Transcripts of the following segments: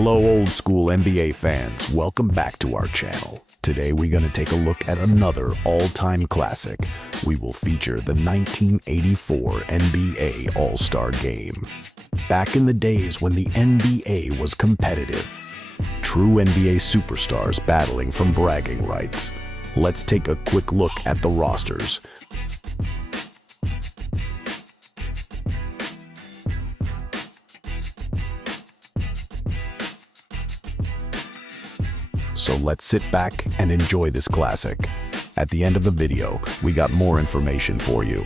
Hello old school NBA fans, welcome back to our channel. Today we're going to take a look at another all-time classic. We will feature the 1984 NBA All-Star Game. Back in the days when the NBA was competitive, true NBA superstars battling from bragging rights. Let's take a quick look at the rosters. So let's sit back and enjoy this classic. At the end of the video, we got more information for you.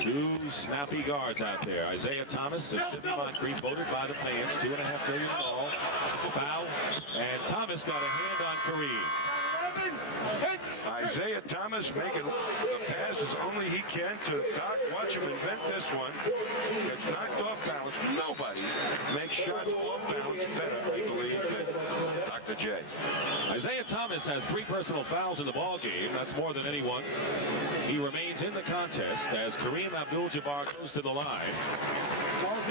Two snappy guards out there. Isaiah Thomas and Sidney Moncrief voted by the fans. $2.5 million ball. Foul. And Thomas got a hand on Kareem. Isaiah Thomas making the passes only he can to Doc. Watch him invent this one. Gets knocked off balance. Nobody makes shots off balance better, I believe, than Dr. J. Isaiah Thomas has 3 personal fouls in the ball game. That's more than anyone. He remains in the contest as Kareem Abdul-Jabbar goes to the line.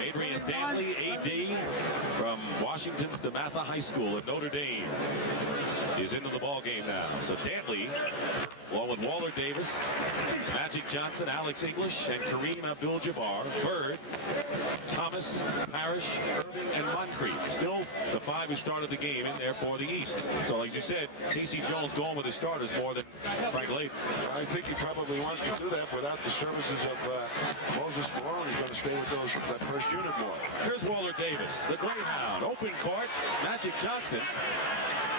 Adrian Dantley, AD from Washington's DeMatha High School in Notre Dame, is into the ball game now. So Dantley, along with Waller Davis, Magic Johnson, Alex English, and Kareem Abdul-Jabbar, Bird, Thomas, Parrish, Irving, and Moncrief. Still the 5 who started the game in there for the East. So like you said, Casey Jones going with his starters more than Frank Layden. I think he probably wants to do that without the services of Moses Malone. He's going to stay with that first unit more. Here's Waller Davis, the Greyhound, open court, Magic Johnson.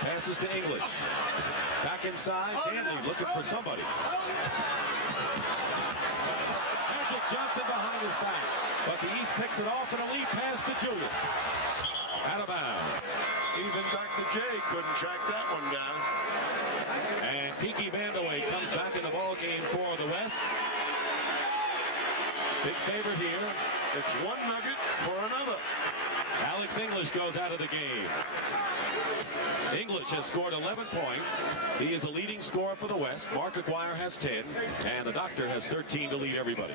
Passes to English. Back inside, Dantley looking for somebody. Magic Johnson behind his back. But the East picks it off, and a lead pass to Julius. Out of bounds. Even Dr. J couldn't track that one down. And Kiki Vandeweghe comes back in the ball game for the West. Big favorite here. It's one nugget for another. Alex English goes out of the game. English has scored 11 points. He is the leading scorer for the West. Mark Aguirre has 10, and the Doctor has 13 to lead everybody.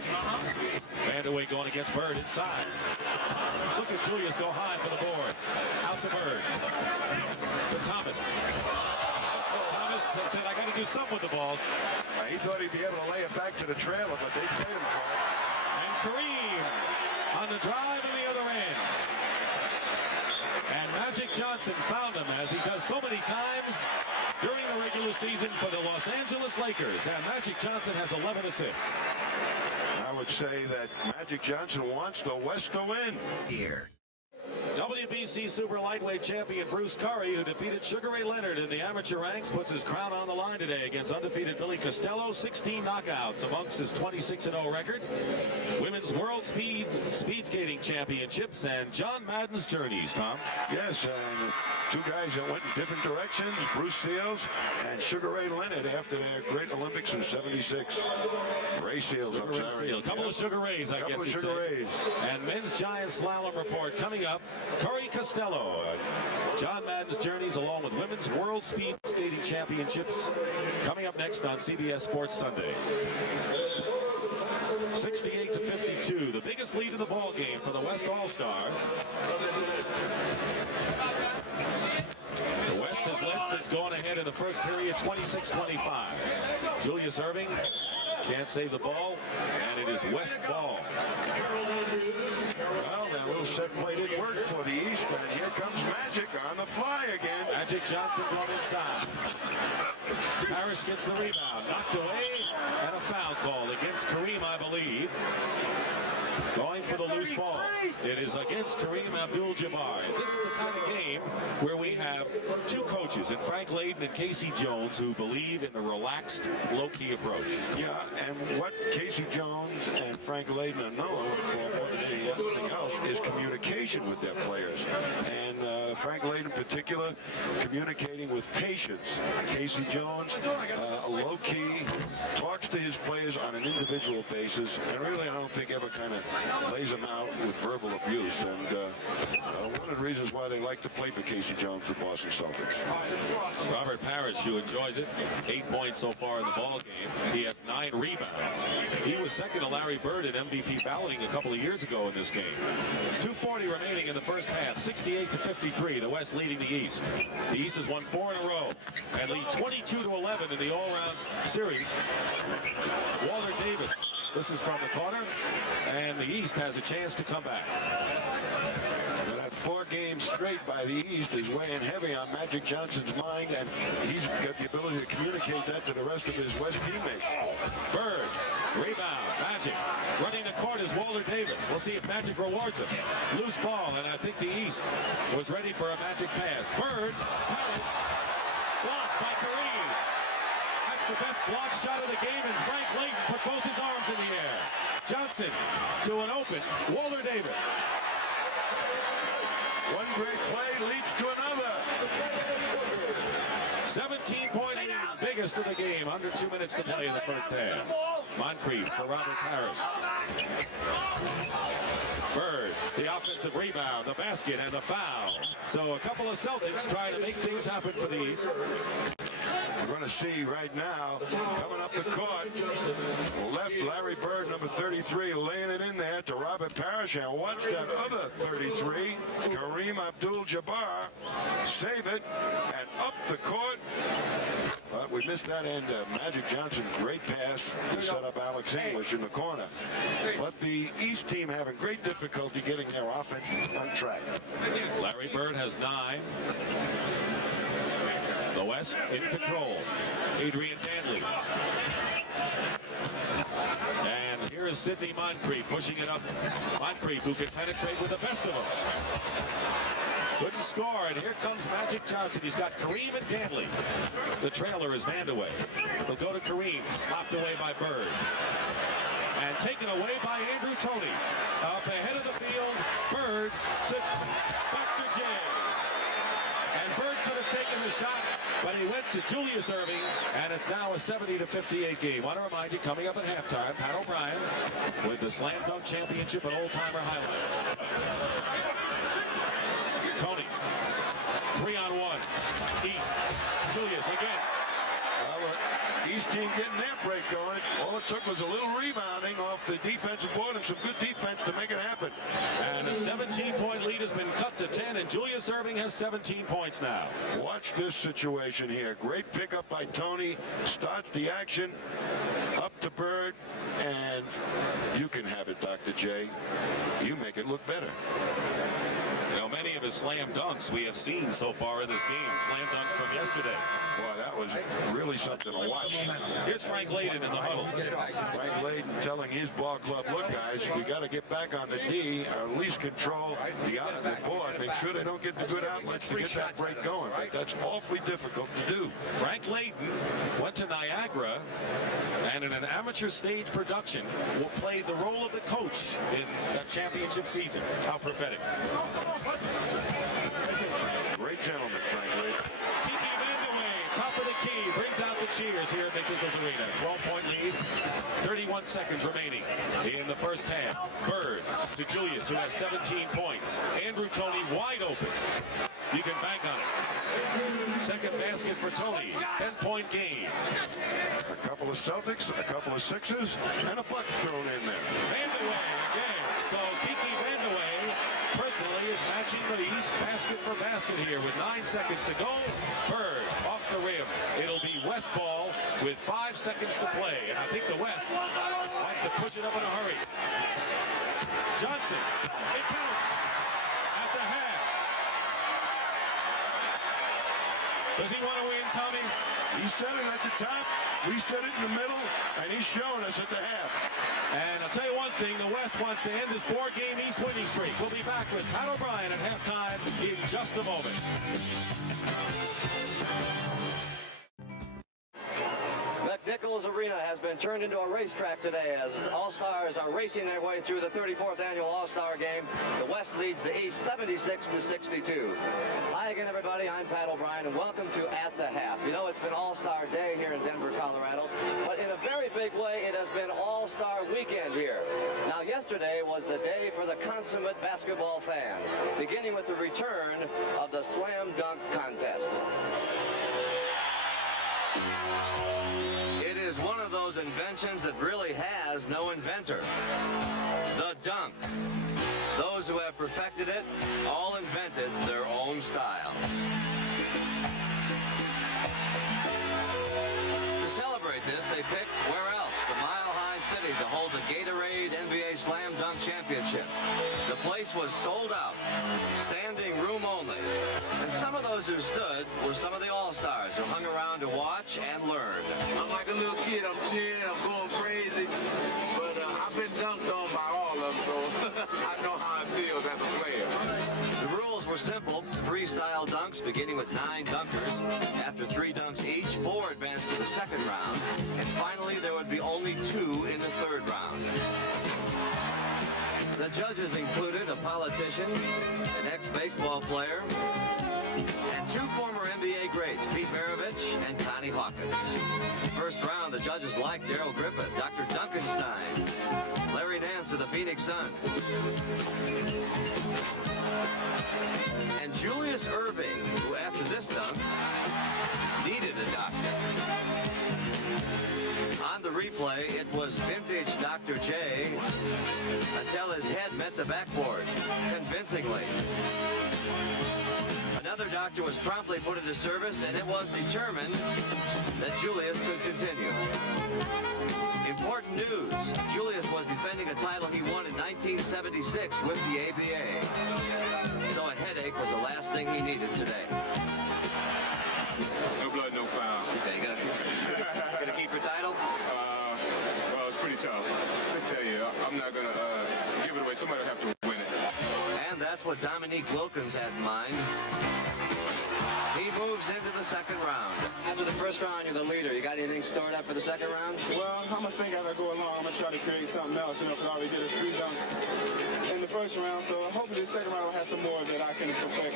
Vandeweghe going against Bird inside. Look at Julius go high for the board. Out to Bird. To Thomas. Thomas said, I got to do something with the ball. He thought he'd be able to lay it back to the trailer, but they paid him for it. And Kareem on the drive in the other end. And Magic Johnson found him, as he does so many times during the regular season for the Los Angeles Lakers. And Magic Johnson has 11 assists. I would say that Magic Johnson wants the West to win. Here. WBC Super Lightweight Champion Bruce Curry, who defeated Sugar Ray Leonard in the amateur ranks, puts his crown on the line today against undefeated Billy Costello. 16 knockouts amongst his 26-0 record. Women's World Speed Skating Championships and John Madden's journeys, Tom. Yes, and 2 guys that went in different directions, Bruce Seals and Sugar Ray Leonard after their great Olympics in '76. Ray Seals, I'm sorry. A couple of Sugar Rays, I guess you'd say. And men's giant slalom report coming up. Curry Costello, John Madden's journeys, along with Women's World Speed Skating Championships, coming up next on CBS Sports Sunday. 68-52, the biggest lead in the ball game for the West All-Stars. The West has led since going ahead in the first period, 26-25. Julius Irving can't save the ball, and it is West ball. Well, that little set play didn't work for the East, and here comes Magic on the fly again. Magic Johnson going inside. Parrish gets the rebound, knocked away, and a foul call against Kareem, I believe. Going for the loose ball. It is against Kareem Abdul-Jabbar. This is the kind of game where we have 2 coaches, in Frank Layden and Casey Jones, who believe in the relaxed, low-key approach. Yeah, and what Casey Jones and Frank Layden are known for more than anything else is communication with their players. And Frank Layden in particular, communicating with patience. Casey Jones, low-key, talks to his players on an individual basis, and really I don't think ever kind of lays them out with verbal abuse. And one of the reasons why they like to play for Casey Jones, the Boston Celtics. Robert Parrish, who enjoys it, 8 points so far in the ball game. He has 9 rebounds. He was second to Larry Bird in MVP balloting a couple of years ago in this game. 2:40 remaining in the first half, 68-53. The West leading the East. The East has won 4 in a row and lead 22-11 in the all-round series. Walter Davis. This is from the corner, and the East has a chance to come back. That 4 games straight by the East is weighing heavy on Magic Johnson's mind, and he's got the ability to communicate that to the rest of his West teammates. Bird, rebound, Magic. Running the court is Walter Davis. Let's see if Magic rewards him. Loose ball, and I think the East was ready for a Magic pass. Bird, Parrish, blocked by Kareem. That's the best block shot of the game, and Frank Layden put both his arms in the air. Johnson to an open Walter Davis. One great play leads to another. 17-point lead, biggest of the game. Under 2 minutes to play in the first half. Moncrief for Robert Parrish. Bird, the offensive rebound, the basket, and the foul. So a couple of Celtics trying to make things happen for the East. We're going to see right now, coming up the court, left Larry Bird, number 33, laying it in there to Robert Parrish, and watch that other 33, Kareem Abdul-Jabbar, save it, and up the court. But we missed that end. Magic Johnson, great pass to set up Alex English in the corner. But the East team having great difficulty getting their offense on track. Larry Bird has 9. The West in control. Adrian Dantley. And here is Sidney Moncrief pushing it up. Moncrief, who can penetrate with the best of them. Couldn't score, and here comes Magic Johnson. He's got Kareem and Dantley. The trailer is Vandeweghe. He'll go to Kareem, slapped away by Bird. And taken away by Andrew Toney. Up ahead of the field, Bird to Dr. J. And Bird could have taken the shot, but he went to Julius Erving, and it's now a 70-58 game. I want to remind you, coming up at halftime, Pat O'Brien with the Slam Dunk Championship and old-timer highlights. Toney, 3-on-1, East, Julius again. East team getting their break going. All it took was a little rebounding off the defensive board and some good defense to make it happen. And a 17-point lead has been cut to 10, and Julius Erving has 17 points now. Watch this situation here. Great pickup by Toney. Starts the action up to Bird, and you can have it, Dr. J. You make it look better. You know, many of his slam dunks we have seen so far in this game. Slam dunks from yesterday. Boy, that was really something to watch. Here's Frank Layden in the huddle. Frank Layden telling his ball club, look, guys, we got to get back on the D, or at least control the board. Make sure they don't get the good outlets to get that break going. But that's awfully difficult to do. Frank Layden went to Niagara, and in an amateur stage production will play the role of the coach in that championship season. How prophetic. Great gentleman, Frank Layden. Kiki Vandeweghe, top of the key, brings out the cheers here at McNichols Arena. 12-point lead, 31 seconds remaining in the first half. Bird to Julius, who has 17 points. Andrew Toney wide open. You can bank on it. Second basket for Toney. 10-point game. A couple of Celtics, a couple of Sixers, and a buck thrown in there. Vandeweghe again. So Kiki Vandeweghe personally is matching the East basket for basket here with 9 seconds to go. Bird off the rim. It'll be West ball with 5 seconds to play. And I think the West wants to push it up in a hurry. Johnson. It counts at the half. Does he want to win, Tommy? He said it at the top, we said it in the middle, and he's showing us at the half. And I'll tell you one thing, the West wants to end this 4-game East winning streak. We'll be back with Pat O'Brien at halftime in just a moment. McNichols Nichols Arena has been turned into a racetrack today as All-Stars are racing their way through the 34th annual All-Star game. The West leads the East 76-62. Hi again, everybody. I'm Pat O'Brien, and welcome to At the Half. You know, it's been All-Star Day here in Denver, Colorado, but in a very big way, it has been All-Star Weekend here. Now, yesterday was the day for the consummate basketball fan, beginning with the return of the slam dunk contest. It is one of those inventions that really has no inventor. The dunk. Those who have perfected it all invented their own styles. To celebrate this, they picked, where else? The Mile High City to hold the Gatorade NBA Slam Dunk Championship. The place was sold out, standing room only. And some of those who stood were some of the All-Stars who hung around to watch and learn. I'm like a little kid. I'm cheering. I'm going crazy. But I've been dunked on by all of them, so I know how it feels as a player. The rules were simple. Freestyle dunks beginning with 9 dunkers. After 3 dunks each, 4 advanced to the second round. And finally, there would be only 2 in the third round. The judges included a politician, an ex-baseball player, and 2 former NBA greats, Pete Maravich and Connie Hawkins. First round, the judges liked Darryl Griffith, Dr. Duncanstein, Larry Nance of the Phoenix Suns, and Julius Erving, who after this dunk needed a doctor. On the replay, it was vintage Dr. J until his head met the backboard, convincingly. Another doctor was promptly put into service, and it was determined that Julius could continue. Important news, Julius was defending a title he won in 1976 with the ABA. So a headache was the last thing he needed today. No blood, no foul. Okay, gonna keep your title? Well, it's pretty tough. I tell you, I'm not gonna give it away. Somebody will have to win it. And that's what Dominique Wilkins had in mind. He moves into the second round. After the first round, you're the leader. You got anything stored up for the second round? Well, I'm going to think as I go along. I'm going to try to create something else, because I already did a 3 dunks in the first round. So hopefully the second round will have some more that I can perfect.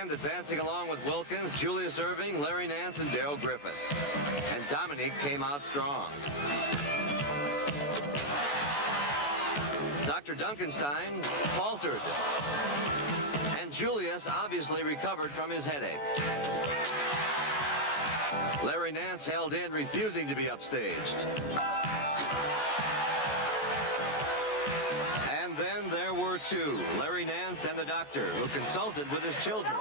And advancing along with Wilkins, Julius Erving, Larry Nance, and Darryl Griffith. And Dominique came out strong. Dr. Duncanstein faltered. And Julius obviously recovered from his headache. Larry Nance held in, refusing to be upstaged. And then there were 2, Larry Nance and the doctor, who consulted with his children.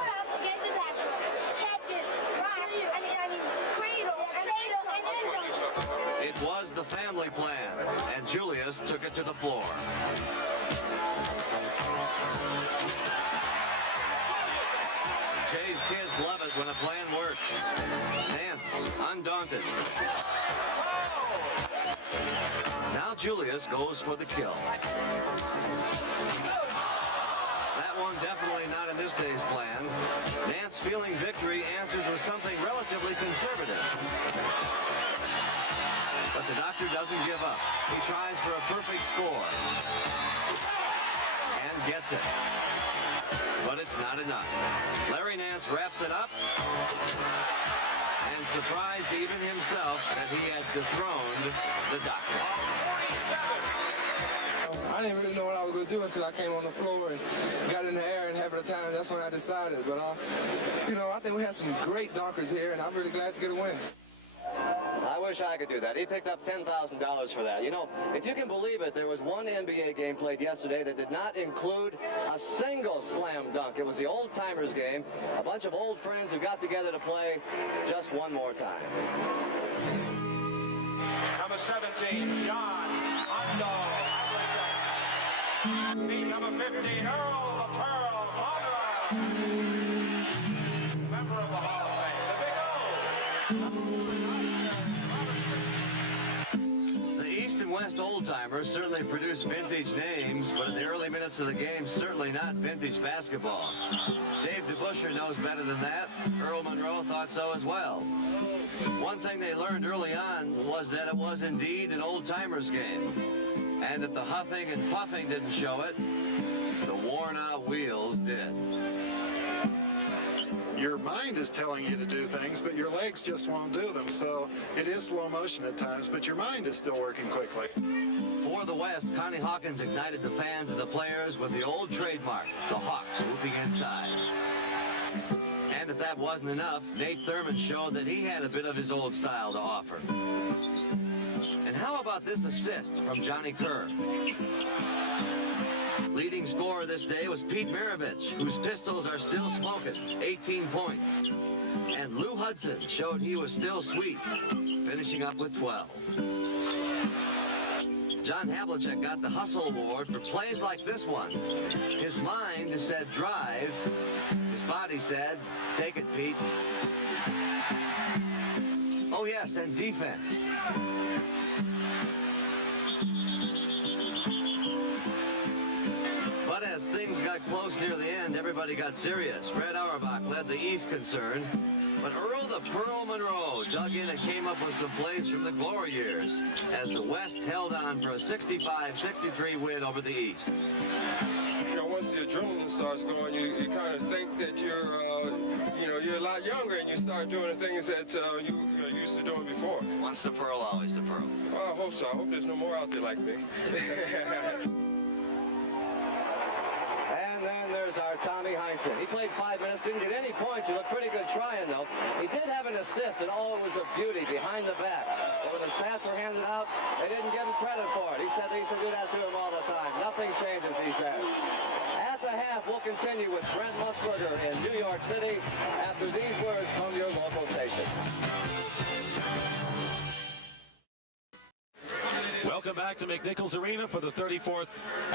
It was the family plan, and Julius took it to the floor. Jay's kids love it when a plan works. Nance, undaunted. Now Julius goes for the kill. That one definitely not in this day's plan. Nance, feeling victory, answers with something relatively conservative. But the doctor doesn't give up. He tries for a perfect score. And gets it. But it's not enough. Larry Nance wraps it up and surprised even himself that he had dethroned the doctor. I didn't really know what I was going to do until I came on the floor and got in the air, and half of the time that's when I decided. But, you know, I think we had some great dunkers here, and I'm really glad to get a win. I wish I could do that. He picked up $10,000 for that. You know, if you can believe it, there was one NBA game played yesterday that did not include a single slam dunk. It was the old-timers game, a bunch of old friends who got together to play just one more time. Number 17, John Hondo. Number 15, Earl of Pearl Monroe. Member of the Hall of Fame. The East and West old-timers certainly produced vintage names, but in the early minutes minutes of the game, certainly not vintage basketball. Dave DeBuscher knows better than that. Earl Monroe thought so as well. One thing they learned early on was that it was indeed an old-timers game. And if the huffing and puffing didn't show it, the worn-out wheels did. Your mind is telling you to do things, but your legs just won't do them. So it is slow motion at times, but your mind is still working quickly. For the West, Connie Hawkins ignited the fans and the players with the old trademark, the Hawks swooping inside. And if that wasn't enough, Nate Thurman showed that he had a bit of his old style to offer. And how about this assist from Johnny Kerr? Leading scorer this day was Pete Maravich, whose Pistols are still smoking, 18 points. And Lou Hudson showed he was still sweet, finishing up with 12. John Havlicek got the Hustle Award for plays like this one. His mind said drive, his body said, take it, Pete. Oh yes, and defense. But as things got close near the end, everybody got serious. Red Auerbach led the East concern, but Earl the Pearl Monroe dug in and came up with some plays from the glory years as the West held on for a 65-63 win over the East. You know, once the adrenaline starts going, you kind of think that you're a lot younger, and you start doing the things that you used to doing before. Once the Pearl, always the Pearl. Well, I hope so. I hope there's no more out there like me. And then there's our Tommy Heinsohn. He played 5 minutes, didn't get any points. He looked pretty good trying, though. He did have an assist, and oh, it was a beauty behind the back. But when the stats were handed out, they didn't give him credit for it. He said they used to do that to him all the time. Nothing changes, he says. At the half, we'll continue with Brent Musburger in New York City after these words from your local station. Welcome back to McNichols Arena for the 34th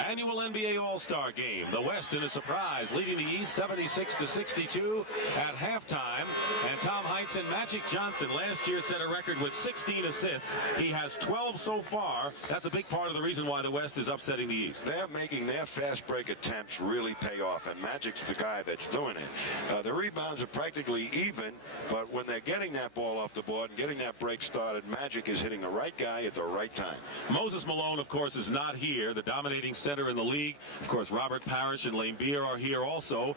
annual NBA All-Star Game. The West in a surprise, leading the East 76-62 at halftime. And Tom Heinsohn, Magic Johnson, last year set a record with 16 assists. He has 12 so far. That's a big part of the reason why the West is upsetting the East. They're making their fast break attempts really pay off, and Magic's the guy that's doing it. The rebounds are practically even, but when they're getting that ball off the board and getting that break started, Magic is hitting the right guy at the right time. Moses Malone, of course, is not here, the dominating center in the league. Of course, Robert Parrish and Lane Beer are here also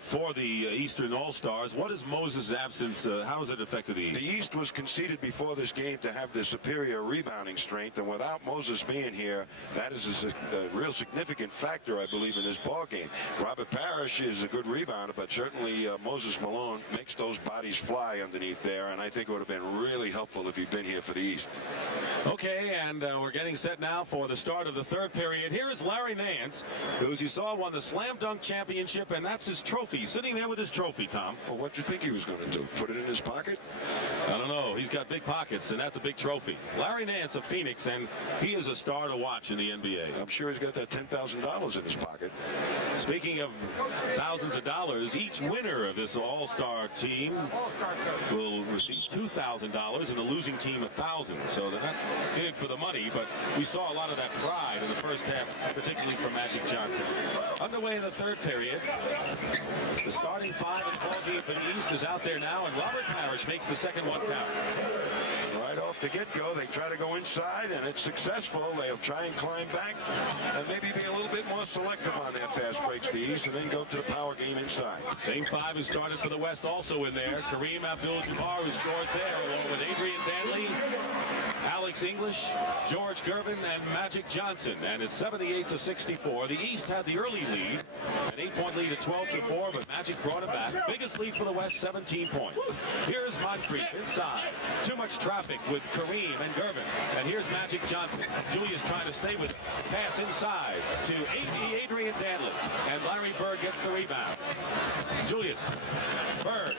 for the Eastern All-Stars. What is Moses' absence? How has it affected the East? The East was conceded before this game to have the superior rebounding strength, and without Moses being here, that is a real significant factor, I believe, in this ball game. Robert Parrish is a good rebounder, but certainly Moses Malone makes those bodies fly underneath there, and I think it would have been really helpful if he'd been here for the East. Okay, and we're getting set now for the start of the third period. Here is Larry Nance, who, as you saw, won the Slam Dunk Championship, and that's his trophy. Sitting there with his trophy, Tom. Well, what do you think he was going to do? Put it in his pocket? I don't know. He's got big pockets, and that's a big trophy. Larry Nance of Phoenix, and he is a star to watch in the NBA. I'm sure he's got that $10,000 in his pocket. Speaking of thousands of dollars, each winner of this All-Star team will receive $2,000, and the losing team $1,000. So they're not in it for the money, but we saw a lot of that pride in the first half, particularly from Magic Johnson. Underway in the third period. The starting five in the ball game for the East is out there now, and Robert Parrish makes the second one count. Right off the get-go, they try to go inside, and it's successful. They'll try and climb back and maybe be a little bit more selective on their fast breaks, the East, and then go to the power game inside. Same five who started for the West also in there. Kareem Abdul-Jabbar, who scores there, along with Adrian Dantley, Alex English, George Gervin, and Magic Johnson. And it's 78-64. The East had the early lead, an 8-point lead at 12-4, but Magic brought it back. Biggest lead for the West, 17 points. Here's Moncrief inside. Too much traffic with Kareem and Gervin. And here's Magic Johnson. Julius trying to stay with it. Pass inside to Adrian Dantley. And Larry Bird gets the rebound. Julius, Bird.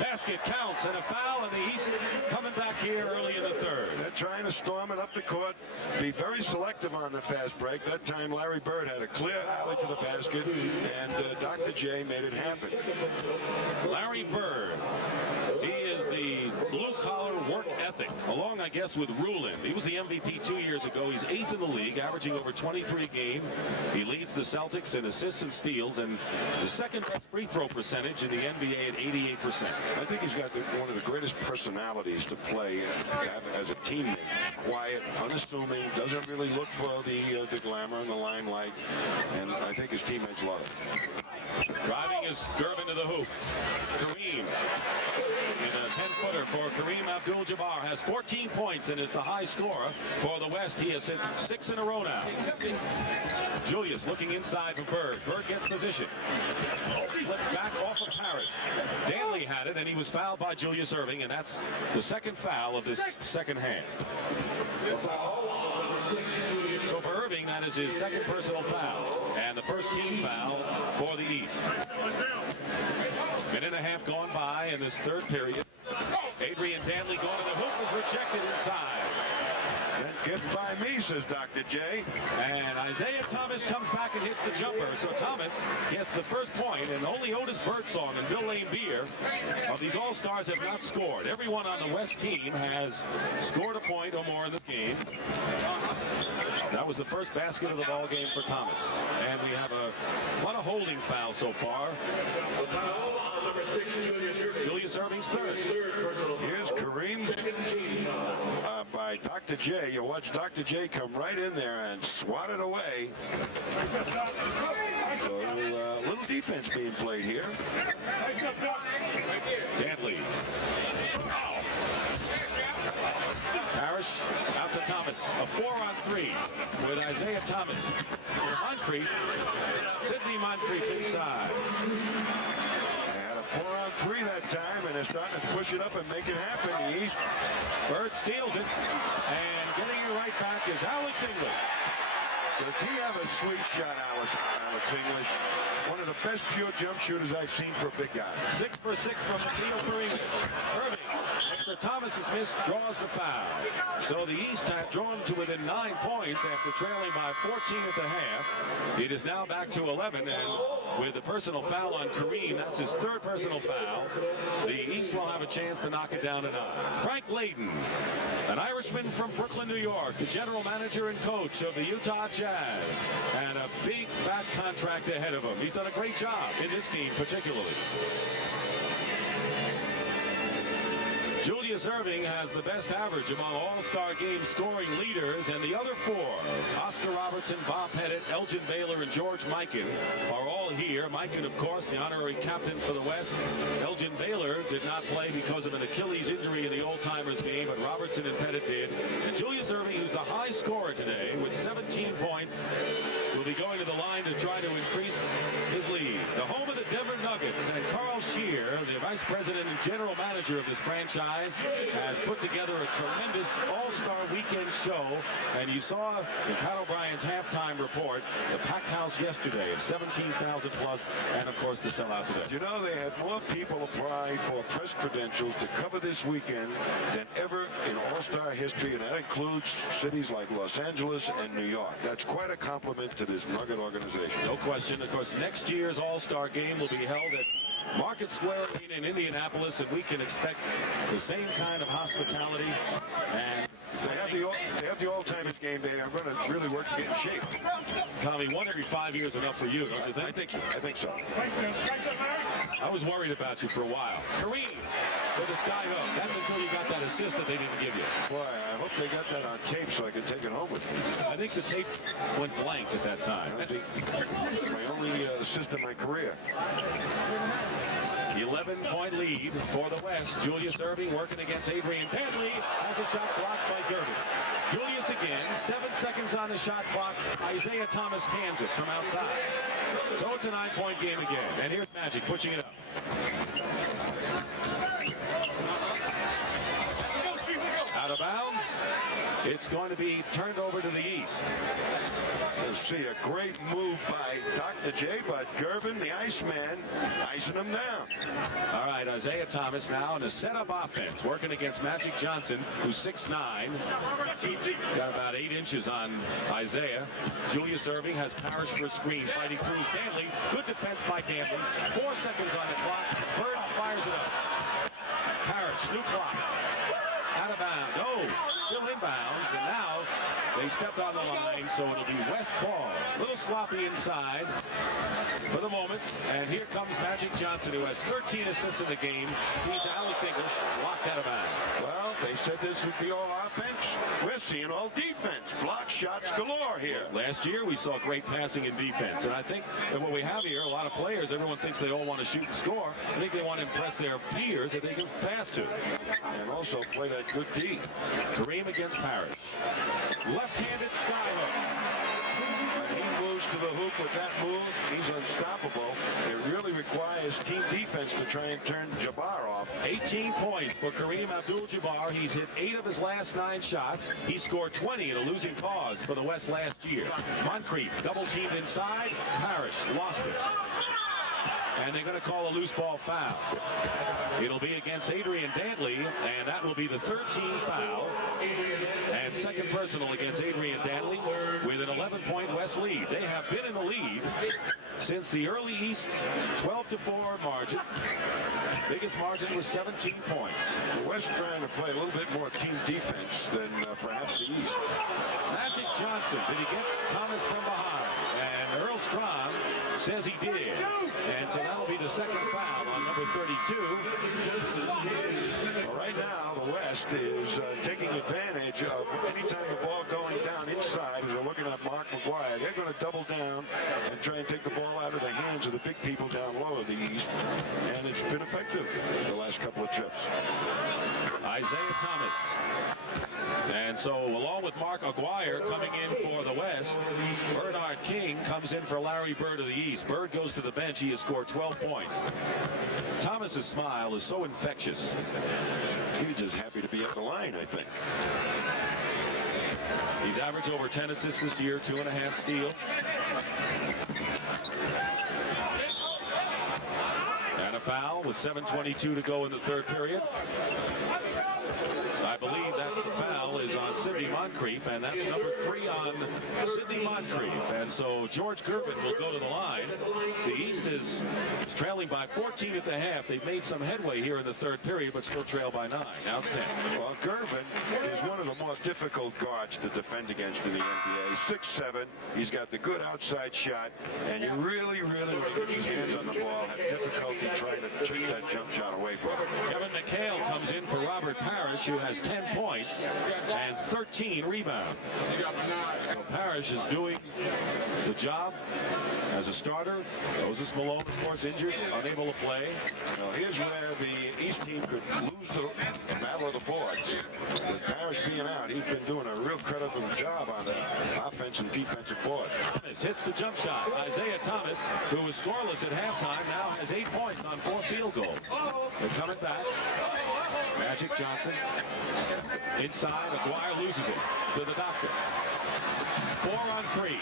Basket counts and a foul, and the East coming back here early in the third. They're trying to storm it up the court, be very selective on the fast break. That time Larry Bird had a clear alley to the basket, and Dr. J made it happen. Larry Bird, he is the blue-collar work ethic nothing. Along, I guess, with Rulin. He was the MVP 2 years ago. He's 8th in the league, averaging over 23 a game. He leads the Celtics in assists and steals, and is the second best free throw percentage in the NBA at 88%. I think he's got one of the greatest personalities to play as a teammate. Quiet, unassuming, doesn't really look for the glamour and the limelight, and I think his teammates love it. Driving is Gervin to the hoop. Kareem in a 10-footer for Kareem Abdul-Jabbar has 14 points and is the high scorer for the West. He has hit 6 in a row now. Julius looking inside for Bird. Bird gets position. Flips back off of Parrish. Danley had it, and he was fouled by Julius Erving, and that's the second foul of this second half. So for Irving, that is his second personal foul, and the first team foul for the East. Minute and a half gone by in this third period. Adrian Danley going to the hoop, was rejected inside. Get by me, says Dr. J. And Isaiah Thomas comes back and hits the jumper. So Thomas gets the first point, and only Otis Birdsong and Bill Lane Beer of these All-Stars have not scored. Everyone on the West team has scored a point or more in this game. That was the first basket of the ball game for Thomas. And we have a lot of holding fouls so far. Julius Erving's third. Here's Kareem by Dr. J. You watch Dr. J come right in there and swat it away. So little defense being played here. Dantley. Parrish out to Thomas. A 4-on-3 with Isaiah Thomas. To Moncrief. Sidney Moncrief inside. 4-on-3 that time, and they're starting to push it up and make it happen. The East. Bird steals it, and getting it right back is Alex English. Does he have a sweet shot, Alex English? One of the best pure jump shooters I've seen for a big guy. 6 for 6 from the field for English. Irving, after Thomas is missed, draws the foul. So the East have drawn to within 9 points after trailing by 14 at the half. It is now back to 11, and with the personal foul on Kareem, that's his third personal foul. The East will have a chance to knock it down to 9. Frank Layden, an Irishman from Brooklyn, New York, the general manager and coach of the Utah Jazz, and a big fat contract ahead of him. He's done a great job in this game particularly. Julius Erving has the best average among All-Star Game scoring leaders, and the other 4, Oscar Robertson, Bob Pettit, Elgin Baylor, and George Mikan, are all here. Mikan, of course, the honorary captain for the West. Elgin Baylor did not play because of an Achilles injury in the old-timers game, but Robertson and Pettit did. And Julius Erving, who's the high scorer today with 17 points, will be going to the line to try to increase his lead. The home of the Denver Nuggets, and Carl Shear, the vice president and general manager of this franchise, has put together a tremendous All-Star Weekend show, and you saw in Pat O'Brien's halftime report the packed house yesterday of 17,000 plus, and of course the sellout today. You know, they had more people apply for press credentials to cover this weekend than ever in All-Star history, and that includes cities like Los Angeles and New York. That's quite a compliment to this Nugget organization. No question. Of course, next year's All-Star Game will be held at Market Square Arena in Indianapolis, and we can expect the same kind of hospitality. And they have the all-timers game. They are going to really work to get in shape. Tommy, 1 every 5 years enough for you, don't you think? I think so. I was worried about you for a while. Kareem with the sky hook. That's until you got that assist that they didn't give you. Boy, I hope they got that on tape so I can take it home with me. I think the tape went blank at that time. My only assist in my career. 11-point lead for the West. Julius Erving working against Adrian Dantley has a shot blocked by Gervin. Julius again, 7 seconds on the shot clock. Isaiah Thomas cans it from outside. So it's a 9-point game again. And here's Magic pushing it up. Out of bounds. It's going to be turned over to the East. You'll see a great move by Dr. J, but Gervin, the Iceman, icing him down. All right, Isaiah Thomas now in a setup offense, working against Magic Johnson, who's 6'9". He's got about 8 inches on Isaiah. Julius Erving has Parrish for a screen, fighting through his Dantley. Good defense by Dantley. 4 seconds on the clock. Bird fires it up. Parrish, new clock. Out of bounds. Oh, still inbounds. And now they stepped on the line, so it'll be West ball. A little sloppy inside for the moment. And here comes Magic Johnson, who has 13 assists in the game. Feeds Alex English, locked out of bounds. Well, they said this would be all offense. We're seeing all defense. Block shots galore here. Last year, we saw great passing and defense. And I think that what we have here, a lot of players, everyone thinks they all want to shoot and score. I think they want to impress their peers that they can pass to. And also play that good D. Kareem against Parrish. Left-handed skyhook. He moves to the hoop with that move. He's unstoppable. It really requires team defense to try and turn Jabbar off. 18 points for Kareem Abdul-Jabbar. He's hit 8 of his last 9 shots. He scored 20 in a losing cause for the West last year. Moncrief double-teamed inside. Parrish lost it. And they're going to call a loose ball foul. It'll be against Adrian Dantley, and that will be the 13th foul. And second personal against Adrian Dantley with an 11-point West lead. They have been in the lead since the early East 12-4 margin. Biggest margin was 17 points. The West trying to play a little bit more team defense than perhaps the East. Magic Johnson, did he get Thomas from behind? And Earl Strom says he did. And so that'll be the second foul on number 32. Well, right now, the West is taking advantage of any time the ball going down inside as they're looking at Mark McGuire. They're going to double down and try and take the ball out of the hands of the big people down low of the East. And it's been effective the last couple of trips. Isaiah Thomas. And so along with Mark Aguirre coming in for the West, Bernard King comes in for Larry Bird of the East. Bird goes to the bench. He has scored 12 points. Thomas's smile is so infectious. He's just happy to be at the line, I think. He's averaged over 10 assists this year, 2.5 steals. And a foul with 7:22 to go in the third period. I believe that the foul is on Sidney Moncrief, and that's number 3 on Sidney Moncrief. And so George Gervin will go to the line. The East is trailing by 14 at the half. They've made some headway here in the third period, but still trail by 9. Now it's 10. Well, Gervin is one of the more difficult guards to defend against in the NBA. 6'7". He's got the good outside shot, and you really, when he gets his hands on the ball, have difficulty trying to take that jump shot away from him. Kevin McHale comes in for Robert Parrish, who has 10 points and 13 rebounds. So Parrish is doing the job as a starter. Moses Malone, of course, injured, unable to play. Now, here's where the East team could lose the battle of the boards. With Parrish being out, he's been doing a real credible job on the offense and defensive board. Thomas hits the jump shot. Isaiah Thomas, who was scoreless at halftime, now has 8 points on 4 field goals. They're coming back. Magic Johnson inside. Aguirre loses it to the doctor. 4 on 3.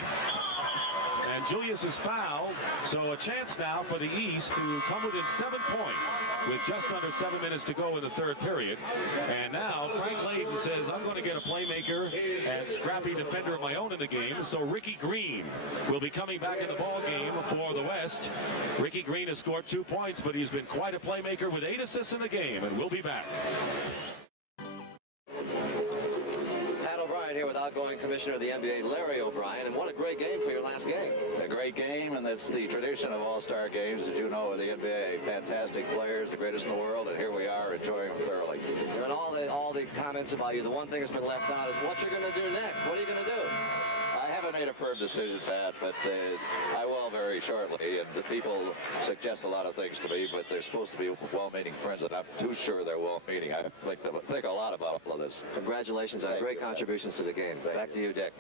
And Julius is fouled, so a chance now for the East to come within 7 points with just under 7 minutes to go in the third period. And now Frank Layden says, I'm going to get a playmaker and scrappy defender of my own in the game. So Ricky Green will be coming back in the ball game for the West. Ricky Green has scored 2 points, but he's been quite a playmaker with 8 assists in the game, and we'll be back. Here with outgoing commissioner of the NBA, Larry O'Brien, and what a great game for your last game. A great game, and that's the tradition of all-star games, as you know, of the NBA. Fantastic players, the greatest in the world, and here we are enjoying them thoroughly. And all the comments about you, the one thing that's been left out is what you're going to do next. What are you going to do? I haven't made a firm decision, Pat, but I will very shortly. And the people suggest a lot of things to me, but they're supposed to be well-meaning friends, and I'm too sure they're well-meaning. I think a lot about all of this. Congratulations on great contributions to the game. Back to you, Dick.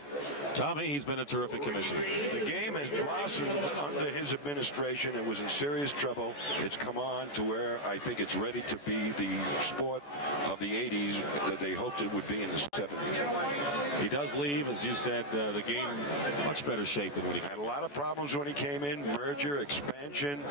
Tommy, he's been a terrific commissioner. The game has blossomed under his administration. It was in serious trouble. It's come on to where I think it's ready to be the sport of the 80s that they hoped it would be in the 70s. He does leave, as you said, the game in much better shape than when he had a lot of problems when he came in. Merger, expansion,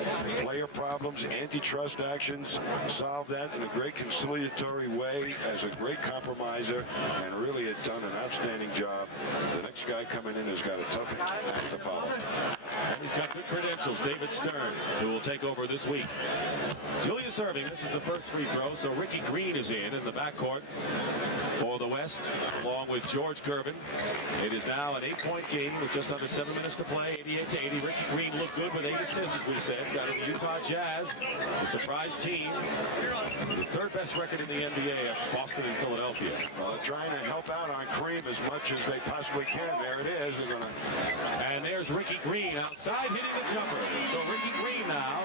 player problems, antitrust actions. Solved that in a great conciliatory way as a great compromiser, and really had done an outstanding job. The next guy coming in has got a tough act to follow. And he's got good credentials, David Stern, who will take over this week. Julius serving, this is the first free throw, so Ricky Green is in the backcourt for the West, along with George Gervin. It is now an 8-point game with just under 7 minutes to play, 88-80. Ricky Green looked good with 8 assists, as we said. Got the Utah Jazz, the surprise team. The third best record in the NBA after Boston and Philadelphia. Trying to help out on Kareem as much as they possibly can. There it is. They're gonna... And there's Ricky Green outside hitting the jumper. So Ricky Green now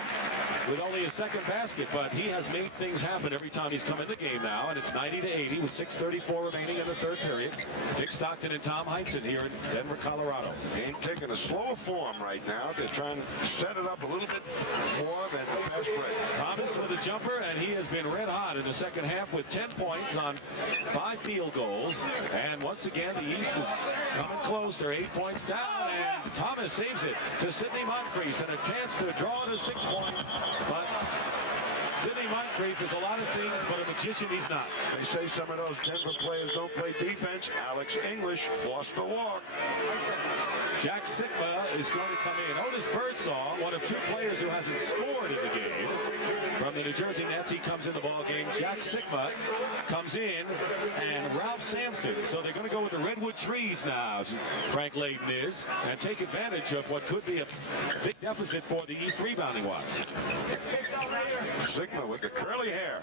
with only a second basket, but he has made things happen every time he's come in the game now, and it's 90-80 with 6:34 remaining in the third period. Dick Stockton and Tom Heinsohn here in Denver, Colorado. Game taking a slower form right now. They're trying to set it up a little bit more than the fast break. Thomas with a jumper, and he has been red hot in the second half with 10 points on 5 field goals. And once again, the East is coming closer, 8 points down, and Thomas saves it to Sidney Moncrief, and a chance to draw to 6 points. But Sidney Moncrief is a lot of things, but a magician he's not. They say some of those Denver players don't play defense. Alex English forced the walk. Jack Sigma is going to come in. Otis Birdsall, one of 2 players who hasn't scored in the game. From the New Jersey Nets, he comes in the ball game. Jack Sigma comes in, and Ralph Sampson. So they're going to go with the Redwood Trees now, Frank Layden is, and take advantage of what could be a big deficit for the East rebounding-wise. Sigma with the curly hair.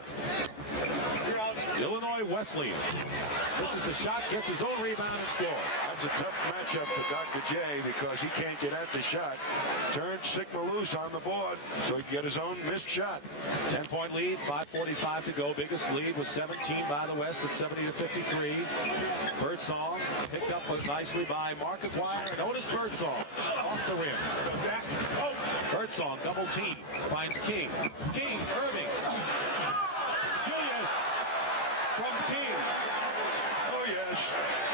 Illinois Wesleyan. This is the shot, gets his own rebound and score. That's a tough matchup for Dr. J because he can't get at the shot. Turns Sigma loose on the board so he can get his own missed shot. 10-point lead, 5:45 to go. Biggest lead was 17 by the West at 70-53. Birdsong picked up nicely by Mark Aguirre and Otis Birdsong off the rim. Birdsong double team, finds King. King, Irving. Julius from King. Oh yes.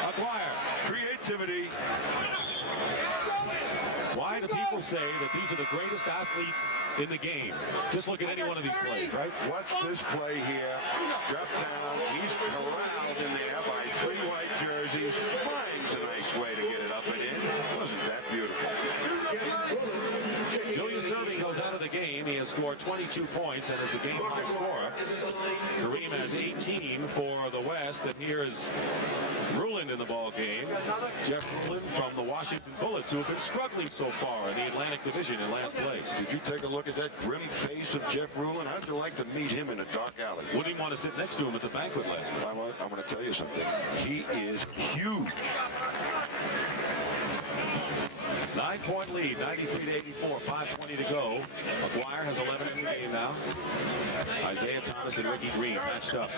Aguirre. Creativity. Why do people say that these are the greatest athletes in the game? Just look at any one of these plays, right? Watch this play here. Drop down. He's corralled in there by 3 white jerseys. Finds a nice way to get it up and in. Wasn't that beautiful? Julius Erving goes out of the game. He has scored 22 points and is the game high scorer. Kareem has 18 for the West, and here is Ruland in the ball game. Jeff Ruland from the Washington Bullets, who have been struggling so far in the Atlantic Division in last place. Did you take a look at that grim face of Jeff Ruland? How'd you like to meet him in a dark alley? Wouldn't even want to sit next to him at the banquet last night. I'm going to tell you something. He is huge. 9-point lead, 93-84, 5:20 to go. Aguirre has 11 in the game now. Isaiah Thomas and Ricky Green matched up.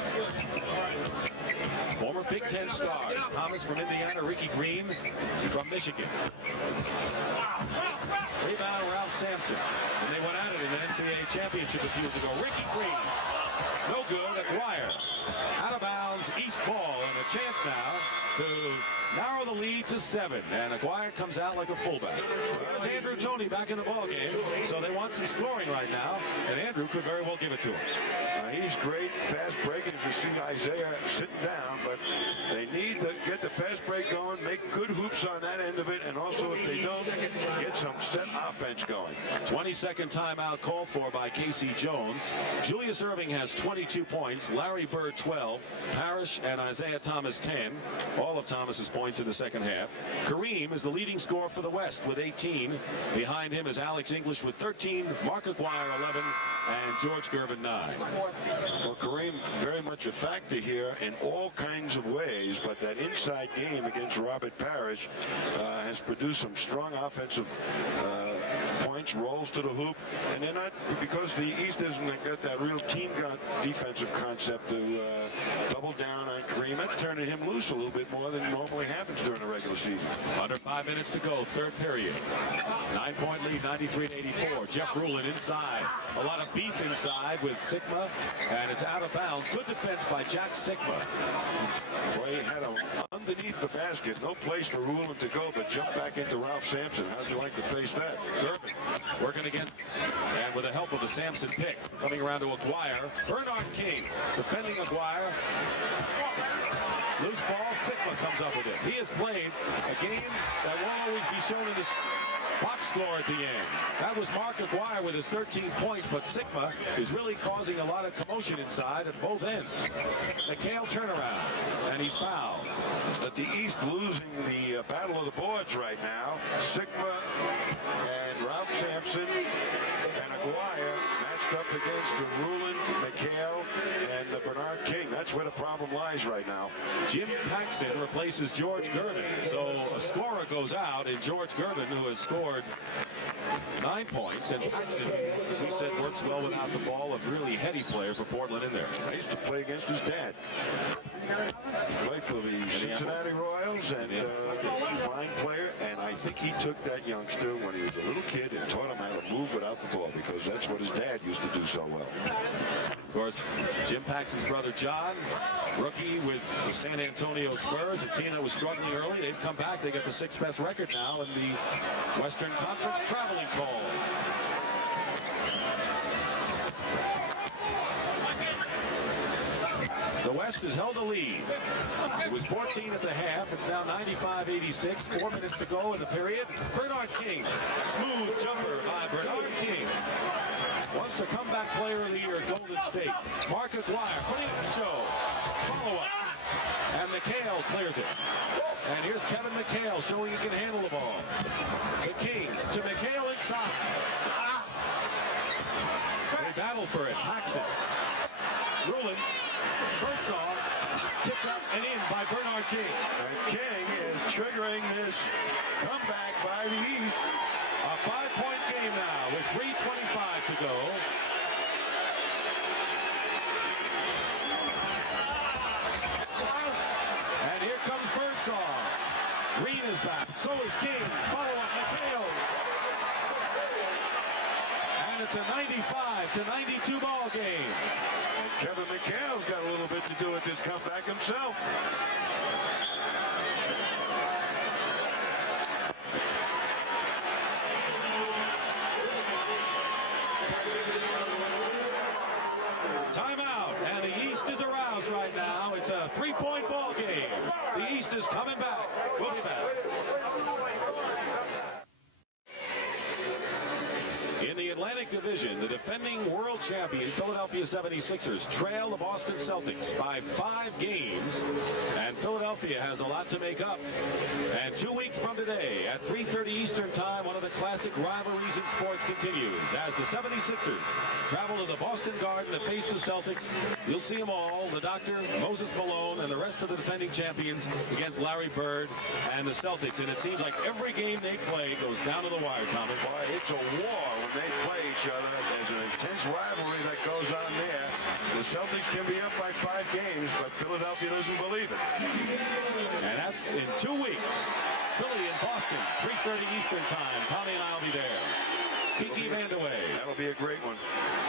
Former Big Ten stars, Thomas from Indiana, Ricky Green from Michigan. Rebound, Ralph Sampson. And they went at it in the NCAA championship a few years ago. Ricky Green, no good. Aguirre, out of bounds, East ball, and a chance now to narrow the lead to 7, and Aguirre comes out like a fullback. There's Andrew Toney back in the ballgame, so they want some scoring right now, and Andrew could very well give it to him. He's great, fast breakers. You see Isaiah sitting down, but they need to get the fast break going, make good hoops on that end of it, and also if they don't, get some set offense going. 22nd timeout called for by Casey Jones. Julius Erving has 22 points, Larry Bird 12, Parrish and Isaiah Thomas 10, all of Thomas's points in the second half. Kareem is the leading scorer for the West with 18. Behind him is Alex English with 13, Mark Aguirre 11, and George Gervin 9. Well, Kareem very much a factor here in all kinds of ways, but that inside game against Robert Parrish has produced some strong offensive points, rolls to the hoop, and they're not, because the East hasn't got that real team defensive concept to double down on Kareem. That's turning him loose a little bit more than normally happens during the regular season. Under 5 minutes to go, third period. 9-point lead, 93-84. Jeff Ruland inside. A lot of beef inside with Sigma, and it's out of bounds. Good defense by Jack Sigma. Boy, he had him underneath the basket. No place for Ruland to go, but jump back into Ralph Sampson. How'd you like to face that? Gervin working against, and with the help of the Sampson pick, coming around to Aguirre. Bernard King defending Aguirre. Loose ball, Sigma comes up with it. He has played a game that won't always be shown in this Box score at the end. That was Mark Aguirre with his 13th point, but Sigma is really causing a lot of commotion inside at both ends. McHale turnaround, and he's fouled. But the East losing the battle of the boards right now. Sigma and Ralph Sampson and Aguirre matched up against Ruland, McHale, and Bernard King. That's where the problem lies right now. Jim Paxton replaces George Gervin. So a scorer goes out, and George Gervin, who has scored 9 points, and Paxton, as we said, works well without the ball, a really heady player for Portland in there. I used to play against his dad. Played for the Cincinnati Royals, and fine player, and I think he took that youngster when he was a little kid and taught him how to move without the ball, because that's what his dad used to do so well. Of course, Jim Paxton's brother John, rookie with the San Antonio Spurs, a team that was struggling early. They've come back. They got the 6th best record now in the Western Conference traveling call. The West has held a lead. It was 14 at the half. It's now 95-86. 4 minutes to go in the period. Bernard King. Smooth jumper by Bernard King. Once a comeback player of the year at Golden State. Mark Aguirre putting up the show. Follow-up. And McHale clears it. And here's Kevin McHale showing he can handle the ball. To King. To McHale inside. They battle for it. Paxton. Ruland. Birdsong, tipped up and in by Bernard King. And King is triggering this comeback by the East. A 5-point game now with 3:25 to go. And here comes Birdsong. Green is back. So is King. Follow up McHale. And it's a 95-92 ball game. Kevin McHale's got a little bit to do with this comeback himself. Timeout, and the East is aroused right now. It's a 3-point ball game. The East is coming back. We'll be back. In the Atlantic Division, the defending world champion Philadelphia 76ers trail the Boston Celtics by 5 games, and Philadelphia has a lot to make up. And 2 weeks from today, at 3:30 Eastern Time, one of the classic rivalries in sports continues as the 76ers travel to the Boston Garden to face the Celtics. You'll see them all, the Doctor, Moses Malone, and the rest of the defending champions against Larry Bird and the Celtics. And it seems like every game they play goes down to the wire, Tommy. Boy, it's a war when they play each other. There's an intense rivalry that goes on there. The Celtics can be up by 5 games, but Philadelphia doesn't believe it. And that's in 2 weeks. Philly and Boston, 3:30 Eastern Time. Tommy and I'll be there. Kiki Vandeweghe. That'll be a great one.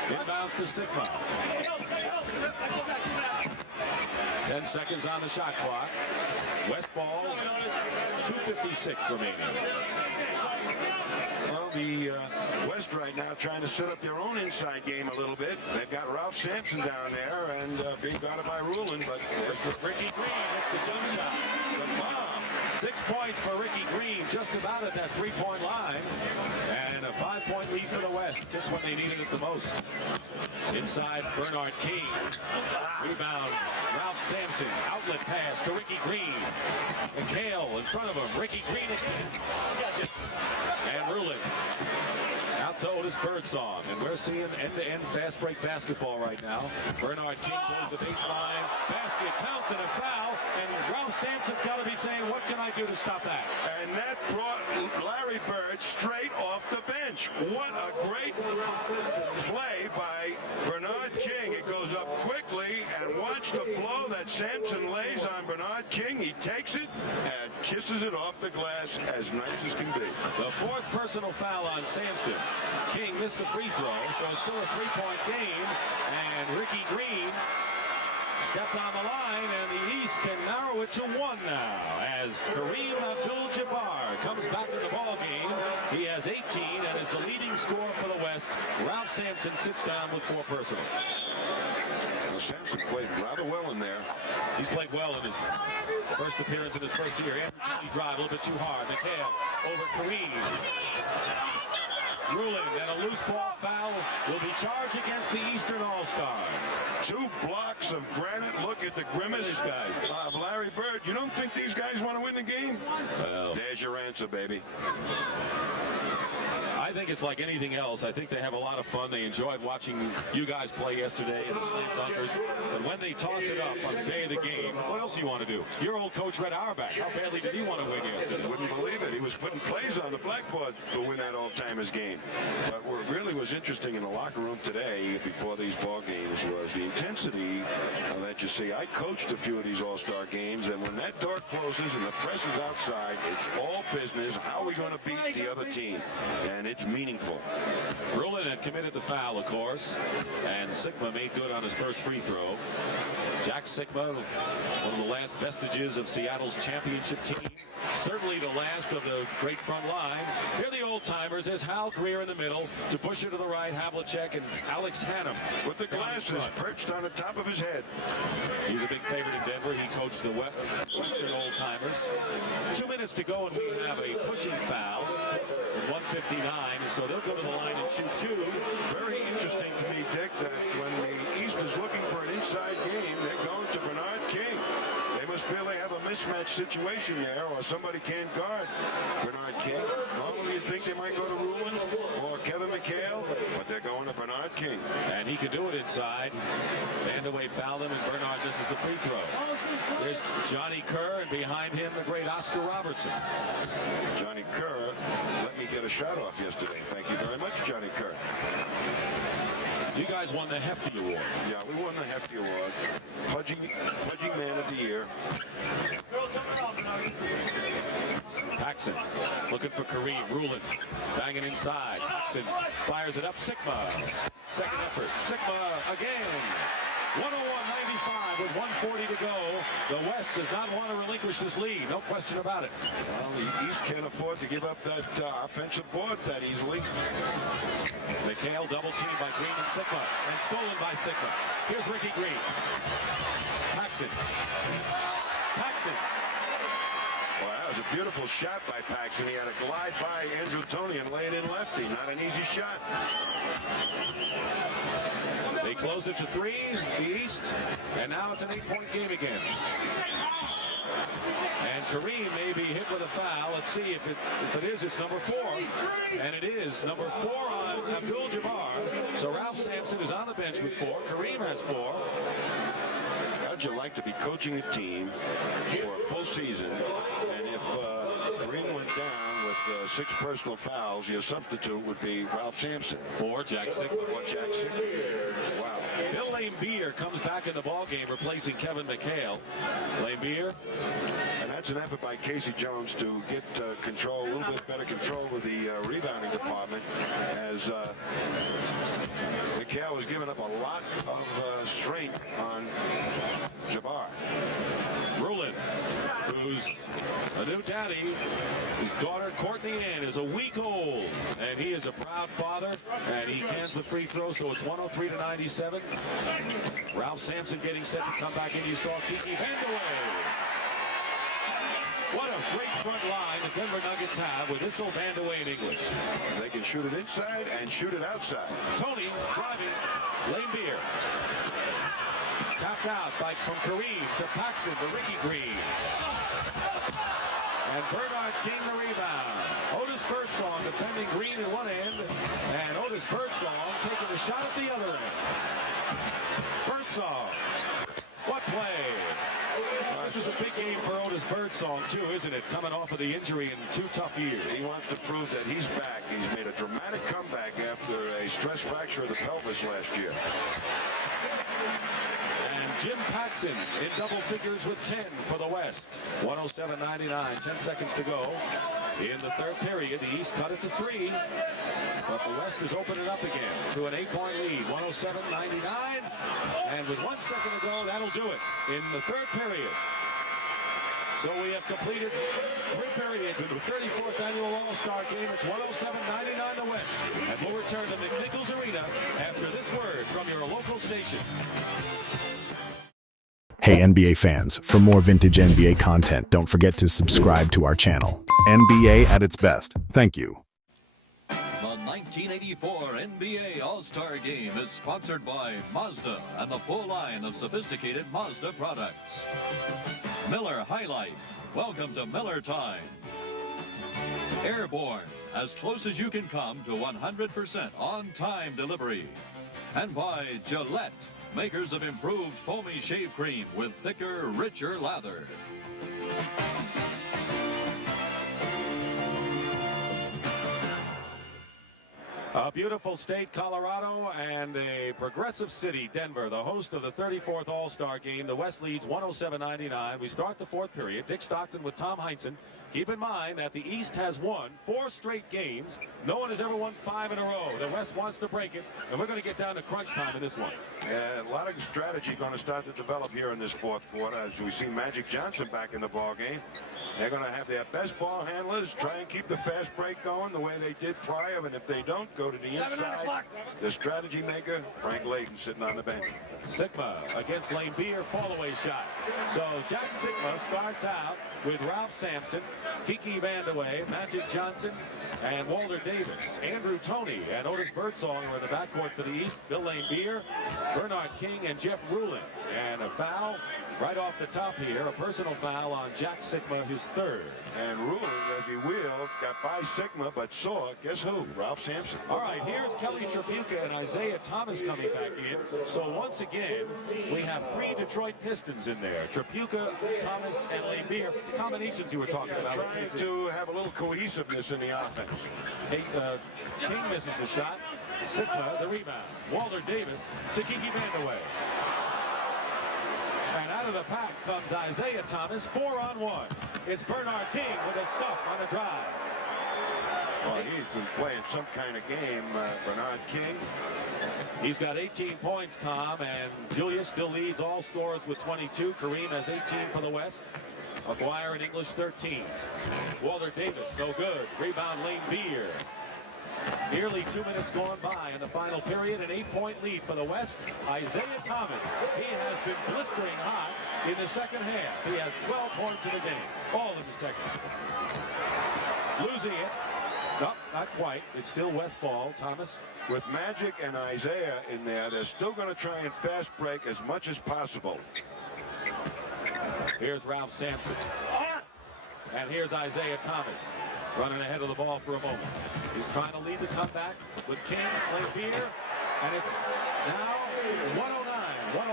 Inbounds to Sigma. 10 seconds on the shot clock. West ball, 2:56 remaining. Well, the West right now trying to set up their own inside game a little bit. They've got Ralph Sampson down there and being guarded by Ruland, but there's the Ricky Green. That's the jump shot. The bomb. 6 points for Ricky Green, just about at that 3-point line. And a 5-point lead for the West, just when they needed it the most. Inside, Bernard King. Rebound, Ralph Sampson. Outlet pass to Ricky Green. McHale in front of him. Ricky Green. And Ruland. Out to Otis Birdsong. And we're seeing end-to-end fast break basketball right now. Bernard King goes the baseline. Basket counts and a foul. And Ralph Sampson's got to be saying, what can I do to stop that? And that brought Larry Bird straight off the bench. What a great play by Bernard King. It goes up quickly, and watch the blow that Sampson lays on Bernard King. He takes it and kisses it off the glass as nice as can be. The 4th personal foul on Sampson. King missed the free throw, so it's still a 3-point game. And Ricky Green stepped on the line, and the East can narrow it to 1 now as Kareem Abdul-Jabbar comes back in the ball game. He has 18 and is the leading scorer for the West. Ralph Sampson sits down with 4 personal. Well, Sampson played rather well in there. He's played well in his first appearance in his first year. Andrew drive a little bit too hard. McHale over Kareem. Ruling, and a loose ball foul will be charged against the Eastern All-Stars. 2 blocks of granite. Look at the grimace of Larry Bird. You don't think these guys want to win the game? Well, there's your answer, baby. I think it's like anything else. I think they have a lot of fun. They enjoyed watching you guys play yesterday in the slam dunkers. And when they toss it up on the day of the game, what else do you want to do? Your old coach, Red Auerbach, how badly did he want to win yesterday? Wouldn't believe it. He was putting plays on the blackboard to win that all-timers game. But what really was interesting in the locker room today before these ball games was the intensity that you see. I coached a few of these all-star games, and when that door closes and the press is outside, it's all business. How are we going to beat the other team? And it's meaningful. Rulin had committed the foul, of course, and Sigma made good on his first free throw. Jack Sigma, one of the last vestiges of Seattle's championship team. Certainly the last of the great front line. Here are the old-timers. There's Hal Greer in the middle. To Busher to the right, Havlicek and Alex Hannum. With the glasses perched on the top of his head. He's a big favorite in Denver. He coached the Western old-timers. 2 minutes to go, and we have a pushing foul. 1:59, so they'll go to the line and shoot 2. Very interesting to me, Dick, that when the East is looking for an inside game, they're going to Bernard King. They must feel they have a mismatch situation there, or somebody can't guard Bernard King. Normally you'd think they might go to Ruin or Kevin McHale, but they're going to Bernard King. And he could do it inside. Vandeweghe fouled him, and Bernard misses the free throw. There's Johnny Kerr, and behind him, the great Oscar Robertson. Johnny Kerr let me get a shot off yesterday. Thank you very much, Johnny Kerr. You guys won the Hefty Award. Yeah, we won the Hefty Award. Pudging Man of the Year. Paxson looking for Kareem. Rulin banging inside. Paxson fires it up. Sigma. Second effort. Sigma again. 101-95 with 1:40 to go. The West does not want to relinquish this lead. No question about it. Well, the East can't afford to give up that offensive board that easily. McHale double teamed by Green and Sigma, and stolen by Sigma. Here's Ricky Green. Paxson. Paxson. Well, that was a beautiful shot by Paxson. He had a glide by Andrew Toney and laid in lefty. Not an easy shot. They closed it to 3, the East, and now it's an 8-point game again. And Kareem may be hit with a foul. Let's see if it is. It's number 4, and it is number 4 on Abdul-Jabbar. So Ralph Sampson is on the bench with 4. Kareem has 4. How'd you like to be coaching a team for a full season, and if Kareem went down with 6 personal fouls, your substitute would be Ralph Sampson. Or Jack Sigma. Or Jack Sigma. Wow. Bill Laimbeer comes back in the ballgame, replacing Kevin McHale. Laimbeer. And that's an effort by Casey Jones to get control, a little bit better control with the rebounding department, as McHale was giving up a lot of strength on Jabbar. Rulin, who's a new daddy. His daughter, Courtney Ann, is a week old, and he is a proud father, and he cans the free throw, so it's 103-97. Ralph Sampson getting set to come back in. You saw Kiki Vandeweghe. What a great front line the Denver Nuggets have with this old Vandeweghe in English. They can shoot it inside and shoot it outside. Toney driving. Laimbeer. Tapped out from Kareem to Paxson to Ricky Green. And Bernard King the rebound. Otis Birdsong defending Green at one end, and Otis Birdsong taking the shot at the other end. Birdsong. What play? This is a big game for Otis Birdsong, too, isn't it? Coming off of the injury in 2 tough years. He wants to prove that he's back. He's made a dramatic comeback after a stress fracture of the pelvis last year. And Jim Paxson in double figures with 10 for the West. 107-99, 10 seconds to go. In the third period, the East cut it to 3. But the West is opening up again to an 8-point lead, 107-99. And with 1 second to go, that'll do it in the third period. So we have completed 3 periods in the 34th annual All-Star game. It's 107-99 the West. And we'll return to McNichols Arena after this word from your local station. Hey NBA fans, for more vintage NBA content, don't forget to subscribe to our channel. NBA at its best. Thank you. The 1984 NBA All-Star Game is sponsored by Mazda and the full line of sophisticated Mazda products. Miller Highlight, welcome to Miller Time. Airborne, as close as you can come to 100% on-time delivery. And by Gillette, makers of improved foamy shave cream with thicker, richer lather. A beautiful state, Colorado, and a progressive city, Denver, the host of the 34th All-Star Game. The West leads 107-99. We start the fourth period. Dick Stockton with Tom Heinsohn. Keep in mind that the East has won 4 straight games. No one has ever won 5 in a row. The West wants to break it, and we're going to get down to crunch time in this one. Yeah, a lot of strategy going to start to develop here in this fourth quarter as we see Magic Johnson back in the ball game. They're going to have their best ball handlers try and keep the fast break going the way they did prior, and if they don't, go to the inside. The strategy maker, Frank Layton, sitting on the bench. Sigma against Lane Beer, fall-away shot. So Jack Sigma starts out with Ralph Sampson, Kiki Vandeweghe, Magic Johnson, and Walter Davis. Andrew Toney and Otis Birdsong are in the backcourt for the East. Bill Lane Beer, Bernard King, and Jeff Rulin. And a foul right off the top here, a personal foul on Jack Sigma, his third. And Rulin, as he wheeled, got by Sigma, but saw, guess who? Ralph Sampson. All right, here's Kelly Tripucka and Isaiah Thomas coming back in. So once again, we have 3 Detroit Pistons in there. Tripucka, Thomas, and Lane Beer. The combinations you were talking about. Trying to have a little cohesiveness in the offense. King misses the shot. Sigma, the rebound. Walter Davis to Kiki Vandeweghe. And out of the pack comes Isaiah Thomas, 4-on-1. It's Bernard King with a stuff on a drive. Well, he's been playing some kind of game, Bernard King. He's got 18 points, Tom, and Julius still leads all scorers with 22. Kareem has 18 for the West. McGuire and English 13. Walter Davis, no good. Rebound Lane Beer. Nearly 2 minutes gone by in the final period. An 8-point lead for the West. Isaiah Thomas, he has been blistering hot in the second half. He has 12 points in the game, all in the second. Losing it. No, not quite. It's still West ball. Thomas. With Magic and Isaiah in there, they're still going to try and fast break as much as possible. Here's Ralph Sampson. And here's Isaiah Thomas running ahead of the ball for a moment. He's trying to lead the comeback with King, Lane Beer, and it's now 109-105,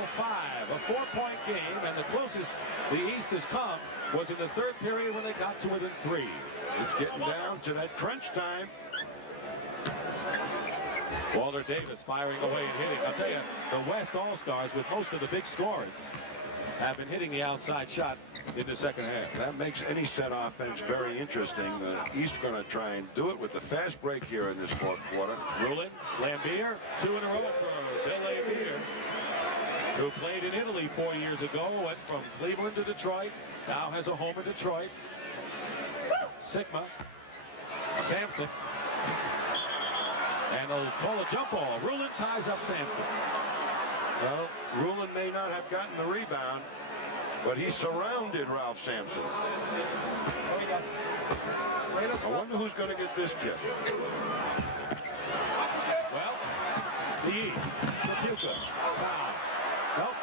a 4-point game, and the closest the East has come was in the third period when they got to within 3. It's getting down to that crunch time. Walter Davis firing away and hitting. I'll tell you, the West All-Stars with most of the big scorers have been hitting the outside shot in the second half. That makes any set offense very interesting. The East going to try and do it with the fast break here in this fourth quarter. Rulin, Lambier, 2 in a row for Bill Lambier, who played in Italy 4 years ago, went from Cleveland to Detroit, now has a home in Detroit. Sigma, Sampson, and they'll call a jump ball. Rulin ties up Sampson. Well, Rulin may not have gotten the rebound, but he surrounded Ralph Sampson. I wonder who's going to get this tip. Well, the East, Tripucka, foul. Nope.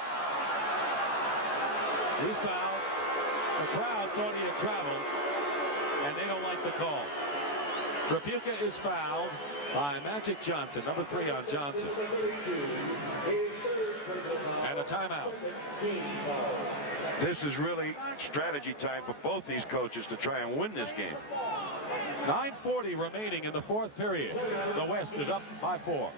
He's fouled. The crowd thought he had traveled, and they don't like the call. Tripucka is fouled by Magic Johnson, number 3 on Johnson. And a timeout. This is really strategy time for both these coaches to try and win this game. 9:40 remaining in the fourth period. The West is up by 4.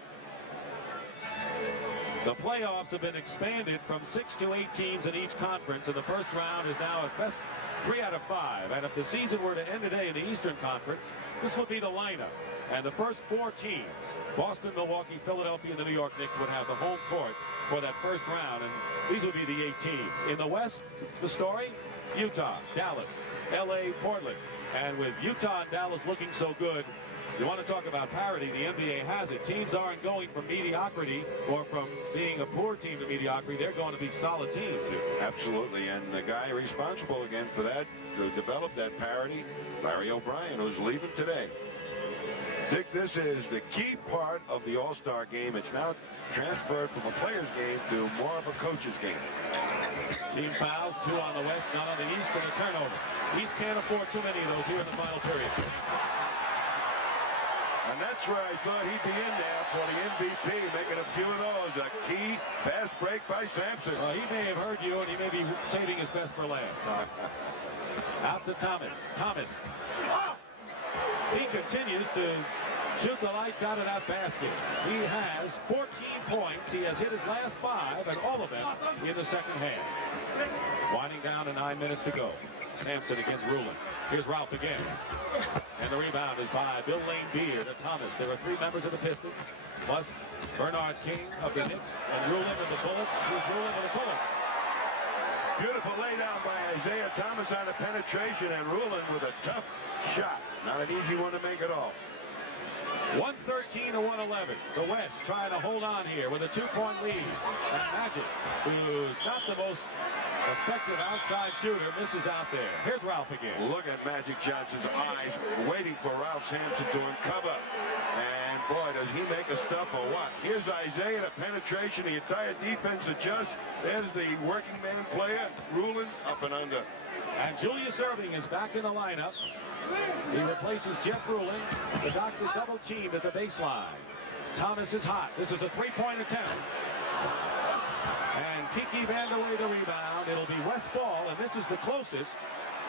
The playoffs have been expanded from 6 to 8 teams in each conference, and the first round is now at best 3 out of 5. And if the season were to end today in the Eastern Conference, this would be the lineup. And the first 4 teams, Boston, Milwaukee, Philadelphia, and the New York Knicks, would have the home court for that first round, and these would be the 8 teams. In the West, the story, Utah, Dallas, LA, Portland. And with Utah and Dallas looking so good, you want to talk about parity, the NBA has it. Teams aren't going from mediocrity or from being a poor team to mediocrity. They're going to be solid teams here. Absolutely, and the guy responsible again for that, to develop that parity, Larry O'Brien, who's leaving today. Dick, this is the key part of the All-Star game. It's now transferred from a player's game to more of a coach's game. Team fouls, 2 on the West, none on the East for the turnover. East can't afford too many of those here in the final period. And that's where I thought he'd be in there for the MVP, making a few of those. A key fast break by Sampson. Well, he may have heard you, and he may be saving his best for last. Out to Thomas. Thomas. He continues to shoot the lights out of that basket. He has 14 points. He has hit his last 5, and all of them in the second half. Winding down to 9 minutes to go. Sampson against Rulin. Here's Ralph again. And the rebound is by Bill Lane-Beer to Thomas. There are 3 members of the Pistons, plus Bernard King of the Knicks, and Rulin of the Bullets. Here's Rulin of the Bullets. Beautiful laydown by Isaiah Thomas on the penetration, and Rulin with a tough shot. Not an easy one to make at all. 113 to 111. The West trying to hold on here with a 2-point lead. And Magic, who's not the most effective outside shooter, misses out there. Here's Ralph again. Look at Magic Johnson's eyes waiting for Ralph Sampson to uncover. And boy, does he make a stuff or what. Here's Isaiah, the penetration, the entire defense adjusts. There's the working man player, Rulin, up and under. And Julius Erving is back in the lineup. He replaces Jeff Rulin. The Doctor double teamed at the baseline. Thomas is hot. This is a 3-point attempt. And Kiki Vanderway the rebound. It'll be West ball, and this is the closest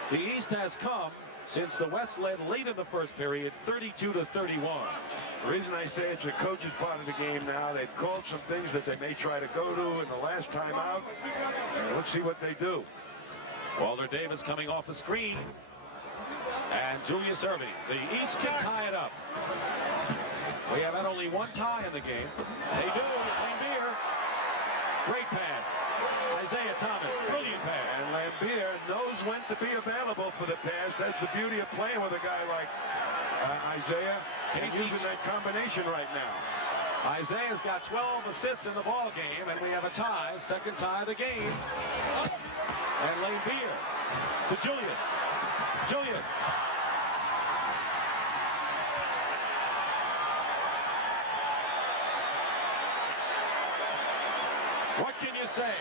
the East has come since the West led late in the first period, 32 to 31. The reason I say it's a coach's part of the game now, they've called some things that they may try to go to in the last time out. Let's see what they do. Walter Davis coming off a screen. And Julius Erving. The East can tie it up. We have had only 1 tie in the game. They do. Lambier. Great pass. Isaiah Thomas. Brilliant pass. And Lambier knows when to be available for the pass. That's the beauty of playing with a guy like Isaiah. And using that combination right now. Isaiah's got 12 assists in the ball game, and we have a tie. Second tie of the game. And Lambier to Julius. Julius. What can you say?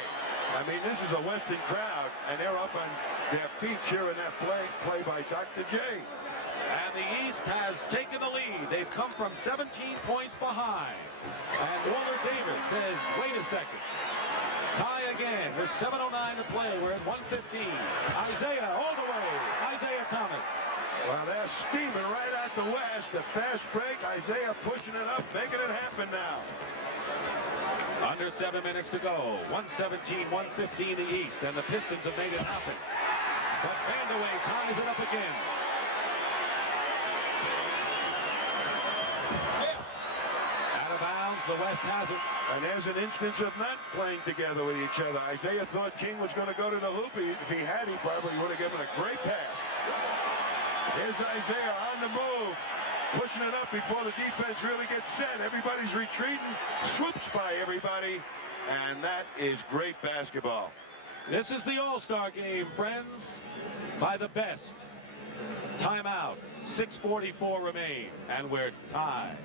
I mean, this is a Western crowd, and they're up on their feet cheering that play by Dr. J. And the East has taken the lead. They've come from 17 points behind. And Walter Davis says, wait a second. Tie again with 7:09 to play. We're at 1:15. Isaiah all the way. Isaiah Thomas. Well, they're steaming right at the West. The fast break. Isaiah pushing it up, making it happen now. Under 7 minutes to go. 117, 115 the East. And the Pistons have made it happen. But Vandeweghe ties it up again. Out of bounds. The West has it. And there's an instance of not playing together with each other. Isaiah thought King was going to go to the hoop. If he had, he probably would have given a great pass. Here's Isaiah on the move. Pushing it up before the defense really gets set. Everybody's retreating. Swoops by everybody. And that is great basketball. This is the All-Star game, friends. By the best. Timeout. 6:44 remain. And we're tied.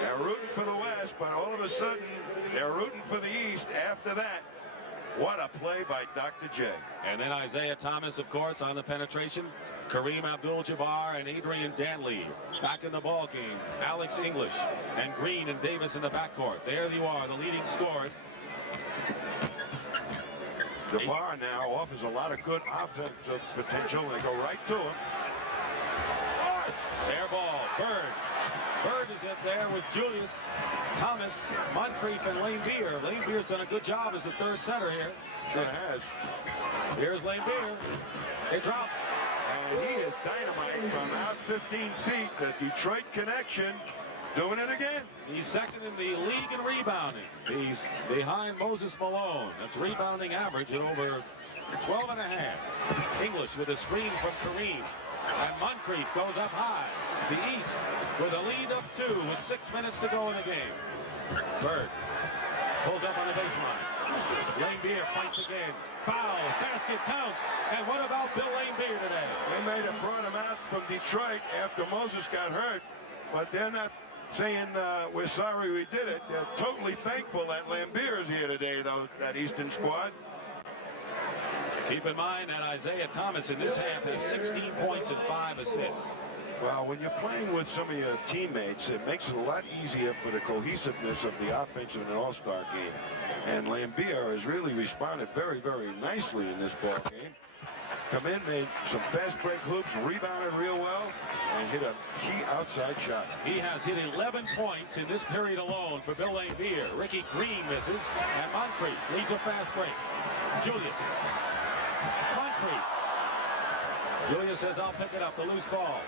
They're rooting for the West, but all of a sudden, they're rooting for the East after that. What a play by Dr. J. And then Isaiah Thomas, of course, on the penetration. Kareem Abdul-Jabbar and Adrian Dantley back in the ball game. Alex English and Green and Davis in the backcourt. There you are, the leading scorers. Jabbar now offers a lot of good offensive potential. They go right to him. Air ball, Bird. Bird is in there with Julius, Thomas, Moncrief, and Lambier. Lambier's done a good job as the third center here. Sure has. Here's Lambier. It drops. And he is dynamite from out 15 feet. The Detroit connection doing it again. He's second in the league in rebounding. He's behind Moses Malone. That's rebounding average at over 12 and a half. English with a screen from Kareem. And Moncrief goes up high. The East with a lead of 2 with 6 minutes to go in the game. Bird pulls up on the baseline. Laimbeer fights again. Foul. Basket counts. And what about Bill Laimbeer today? They may have brought him out from Detroit after Moses got hurt, but they're not saying we're sorry we did it. They're totally thankful that Laimbeer is here today, though, that Eastern squad. Keep in mind that Isaiah Thomas in this half has 16 points and 5 assists. Well, when you're playing with some of your teammates, it makes it a lot easier for the cohesiveness of the offense in an all-star game. And Laimbeer has really responded very, very nicely in this ball game. Come in, made some fast break hoops, rebounded real well, and hit a key outside shot. He has hit 11 points in this period alone for Bill Laimbeer. Ricky Green misses, and Moncrief leads a fast break. Julius. Moncrief. Julius says, I'll pick it up, the loose ball.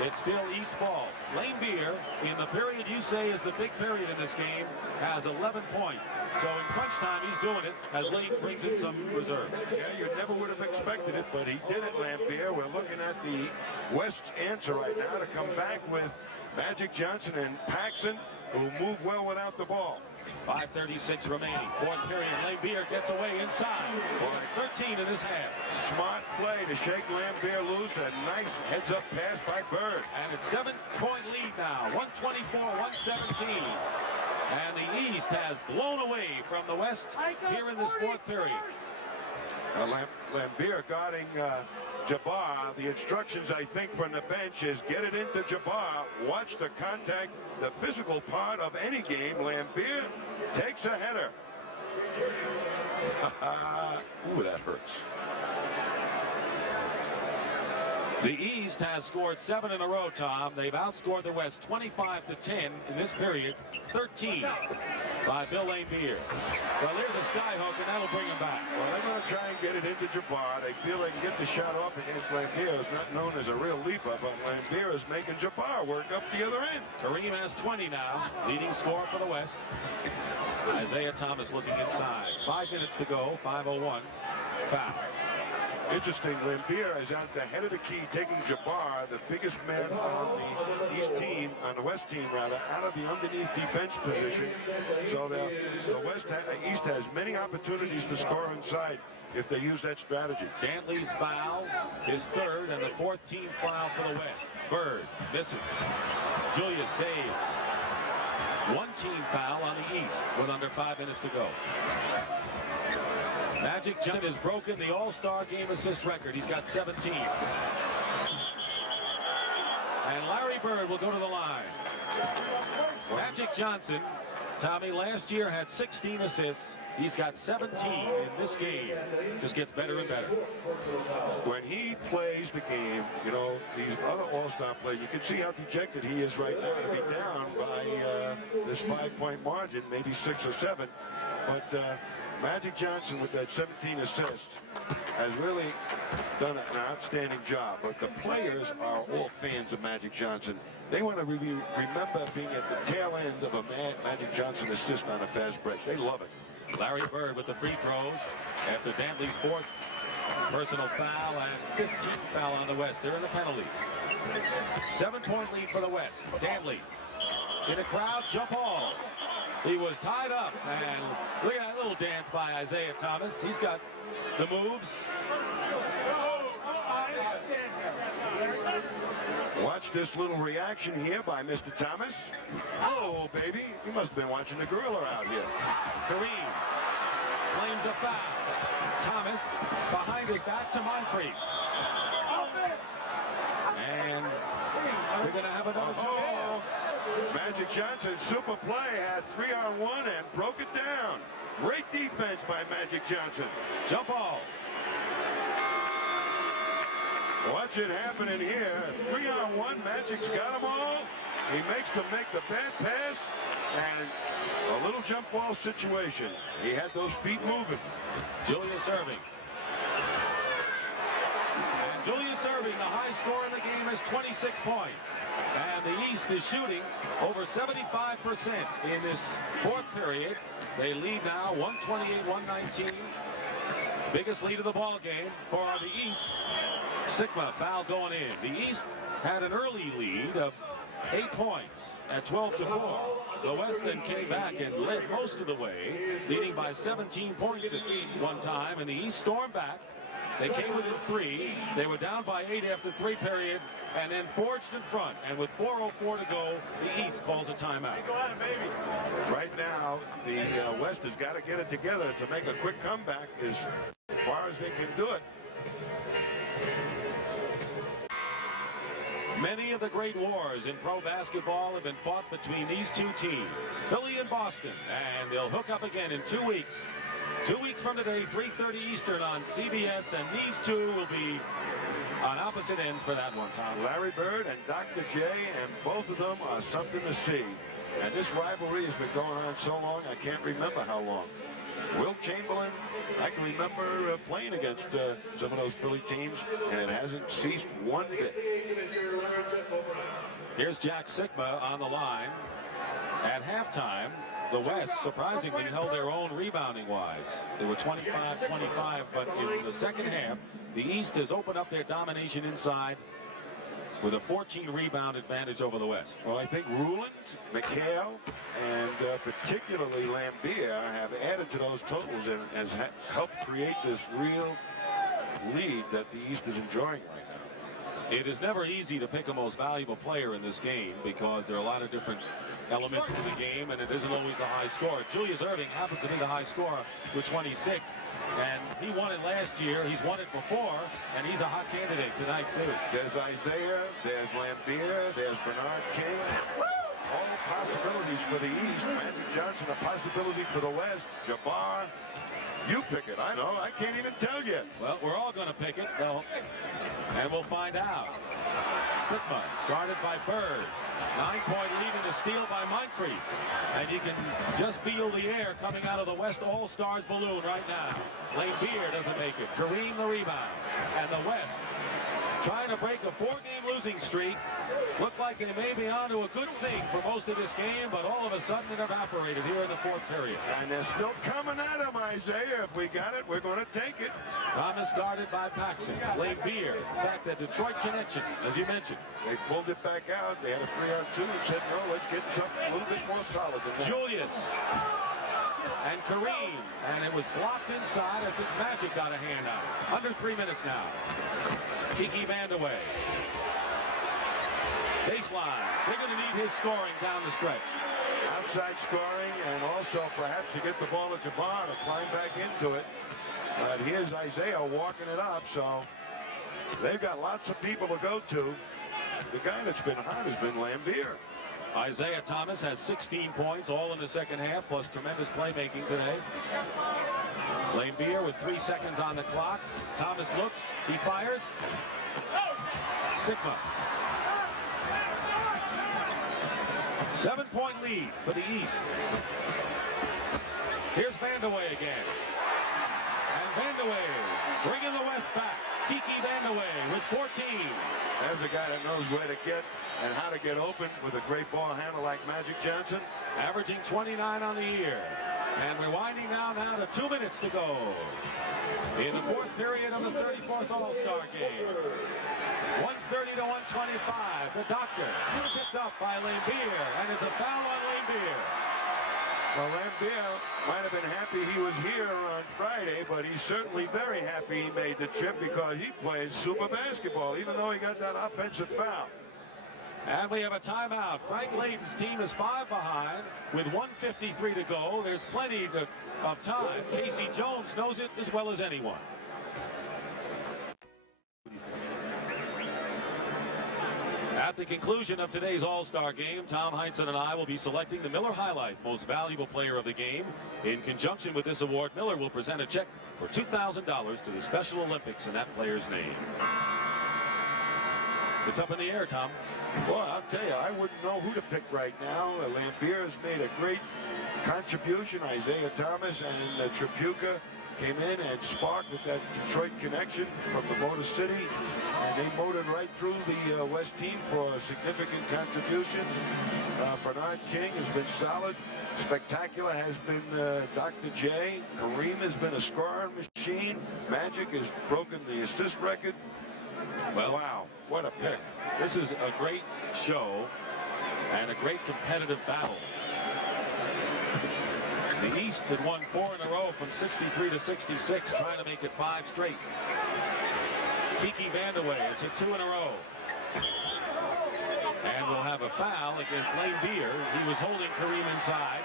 It's still East ball. Laimbeer, in the period you say is the big period in this game, has 11 points. So in crunch time, he's doing it as Lane brings in some reserves. Yeah, you never would have expected it, but he did it, Laimbeer. We're looking at the West answer right now to come back with Magic Johnson and Paxson, who move well without the ball. 5:36 remaining. Fourth period. Laimbeer gets away inside. It's 13 in this half. Smart play to shake Laimbeer loose. A nice heads-up pass by Bird. And it's 7-point lead now. 124-117. And the East has blown away from the West here in this fourth period. Laimbeer guarding Jabbar. The instructions, I think, from the bench is get it into Jabbar. Watch the contact, the physical part of any game. Laimbeer takes a header. Ooh, that hurts. The East has scored 7 in a row, Tom. They've outscored the West 25-10 in this period. 13 by Bill Laimbeer. Well, there's a skyhook, and that'll bring him back. Well, they're going to try and get it into Jabbar. They feel they can get the shot off against Laimbeer. It's not known as a real leaper, but Laimbeer is making Jabbar work up the other end. Kareem has 20 now, leading scorer for the West. Isaiah Thomas looking inside. 5 minutes to go, 5:01. Foul. Interesting, Laimbeer is at the head of the key, taking Jabbar, the biggest man on the East team, on the West team rather, out of the underneath defense position. So the East has many opportunities to score inside if they use that strategy. Dantley's foul, his third, and the fourth team foul for the West. Bird misses. Julius saves. One team foul on the East with under 5 minutes to go. Magic Johnson has broken the All-Star game assist record. He's got 17. And Larry Bird will go to the line. Magic Johnson, Tommy, last year had 16 assists. He's got 17 in this game. Just gets better and better. When he plays the game, you know, these other All-Star players, you can see how dejected he is right now to be down by this 5-point margin, maybe 6 or 7. But Magic Johnson with that 17 assists has really done an outstanding job. But the players are all fans of Magic Johnson. They want to remember being at the tail end of a Magic Johnson assist on a fast break. They love it. Larry Bird with the free throws after Dantley's fourth personal foul and 15th foul on the West. They're in the penalty. 7-point lead for the West. Dantley in a crowd, jump ball. He was tied up, and look at that little dance by Isaiah Thomas. He's got the moves. Watch this little reaction here by Mr. Thomas. Oh, baby. You must have been watching the gorilla out here. Kareem claims a foul. Thomas behind his back to Moncrief. And we're going to have another jump. Magic Johnson, super play, had 3-on-1 and broke it down. Great defense by Magic Johnson. Jump ball. Watch it happening here. 3-on-1, Magic's got them all. He makes them make the bad pass and a little jump ball situation. He had those feet moving. Julius Erving. And Julius Erving, the high scorer in the game, has 26 points. And the East is shooting over 75% in this fourth period. They lead now 128-119. Biggest lead of the ball game for the East. Sigma foul going in. The East had an early lead of 8 points at 12-4. The West then came back and led most of the way, leading by 17 points at one time, and the East stormed back. They came within 3. They were down by 8 after 3 period, and then forged in front. And with 4:04 to go, the East calls a timeout. Right now, the West has got to get it together to make a quick comeback as far as they can do it. Many of the great wars in pro basketball have been fought between these two teams, Philly and Boston, and they'll hook up again in 2 weeks. 2 weeks from today, 3:30 Eastern on CBS, and these two will be on opposite ends for that one, Tom. Larry Bird and Dr. J, and both of them are something to see. And this rivalry has been going on so long, I can't remember how long. Wilt Chamberlain, I can remember playing against some of those Philly teams, and it hasn't ceased one bit. Here's Jack Sigma on the line. At halftime, the West surprisingly held their own rebounding-wise. They were 25-25, but in the second half, the East has opened up their domination inside with a 14-rebound advantage over the West. Well, I think Ruland, McHale, and particularly Lambier have added to those totals and has helped create this real lead that the East is enjoying right now. It is never easy to pick a most valuable player in this game because there are a lot of different elements to the game, and it isn't always the high scorer. Julius Erving happens to be the high scorer with 26. And he won it last year. He's won it before, and he's a hot candidate tonight, too. There's Isaiah, there's Lambier, there's Bernard King. All possibilities for the East. Magic Johnson, a possibility for the West. Jabbar, you pick it. I know. I can't even tell you. Well, we're all going to pick it, though, and we'll find out. Sigma, guarded by Bird. 9-point lead and a steal by Moncrief. And you can just feel the air coming out of the West All-Stars balloon right now. Lambier doesn't make it. Kareem the rebound. And the West trying to break a 4-game losing streak. Looked like they may be on to a good thing for most of this game, but all of a sudden it evaporated here in the fourth period. And they're still coming at him, Isaiah. If we got it, we're going to take it. Thomas guarded by Paxson. Lambier. In fact, the Detroit connection, as you mentioned. They pulled it back out. They had a 3-on-2 and said, no, let's get something a little bit more solid than that. Julius. And Kareem. And it was blocked inside. I think Magic got a hand out. Under 3 minutes now. Kiki Vandeweghe. Baseline. They're going to need his scoring down the stretch. Outside scoring, and also perhaps to get the ball to Jabbar to climb back into it. But here's Isaiah walking it up, so they've got lots of people to go to. The guy that's been hot has been Lambier. Isaiah Thomas has 16 points, all in the second half, plus tremendous playmaking today. Lambier with 3 seconds on the clock. Thomas looks, he fires. Sigma. 7-point lead for the East. Here's Vandeweghe again. And Vandeweghe bringing the West back. Kiki Vandeweghe with 14. There's a guy that knows where to get and how to get open with a great ball handle like Magic Johnson. Averaging 29 on the year. And we're winding down now to 2 minutes to go in the fourth period of the 34th All-Star game. 130 to 125. The Doctor picked up by Lambier, and it's a foul on Lambier. Well, Lambier might have been happy he was here on Friday, but he's certainly very happy he made the trip because he plays super basketball, even though he got that offensive foul. And we have a timeout. Frank Layden's team is 5 behind with 1:53 to go. There's plenty of time. Casey Jones knows it as well as anyone. At the conclusion of today's All-Star game, Tom Heinsohn and I will be selecting the Miller High Life Most Valuable Player of the Game. In conjunction with this award, Miller will present a check for $2,000 to the Special Olympics in that player's name. It's up in the air, Tom. Well, I'll tell you, I wouldn't know who to pick right now. Lambier has made a great contribution. Isaiah Thomas and Tripucka came in and sparked with that Detroit connection from the Motor City, and they motored right through the West team for significant contributions. Bernard King has been solid. Spectacular has been Dr. J. Kareem has been a scoring machine. Magic has broken the assist record. Well, wow, what a pick. This is a great show and a great competitive battle. The East had won 4 in a row from 63 to 66, trying to make it 5 straight. Kiki Vandeweghe has hit 2 in a row. And we'll have a foul against Lane Beer. He was holding Kareem inside.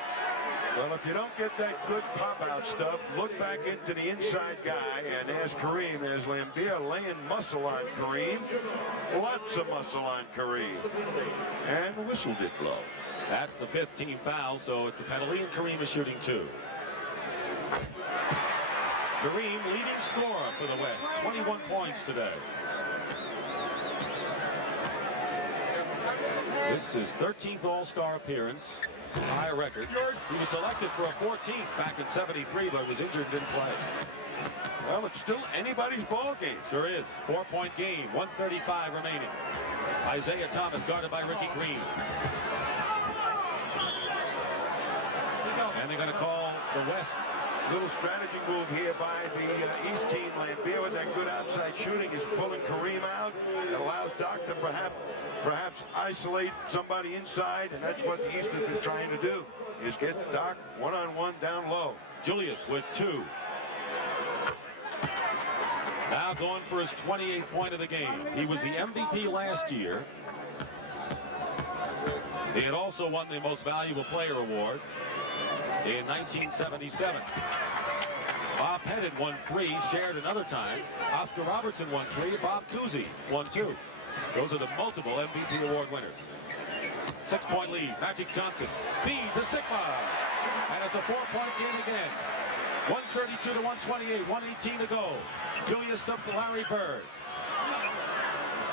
Well, if you don't get that good pop-out stuff, look back into the inside guy and ask Kareem. There's Lambier laying muscle on Kareem. Lots of muscle on Kareem. And the whistle did blow. That's the 5th team foul, so it's the penalty, and Kareem is shooting 2. Kareem leading scorer for the West, 21 points today. This is his 13th All-Star appearance, high record. He was selected for a 14th back in '73, but was injured and didn't play. Well, it's still anybody's ball game. Sure is. 4-point game, 1:35 remaining. Isaiah Thomas guarded by Ricky Green. And they're going to call the West. Little strategy move here by the East team. Lambier with that good outside shooting is pulling Kareem out. It allows Doc to perhaps isolate somebody inside, and that's what the East has been trying to do, is get Doc one-on-one down low. Julius with 2. Now going for his 28th point of the game. He was the MVP last year. He had also won the Most Valuable Player Award in 1977. Bob Pettit won 3, shared another time. Oscar Robertson won 3, Bob Cousy won 2. Those are the multiple MVP award winners. 6-point lead, Magic Johnson feed to Sigma, and it's a 4-point game again. 132 to 128, 118 to go. Julius up to Larry Bird.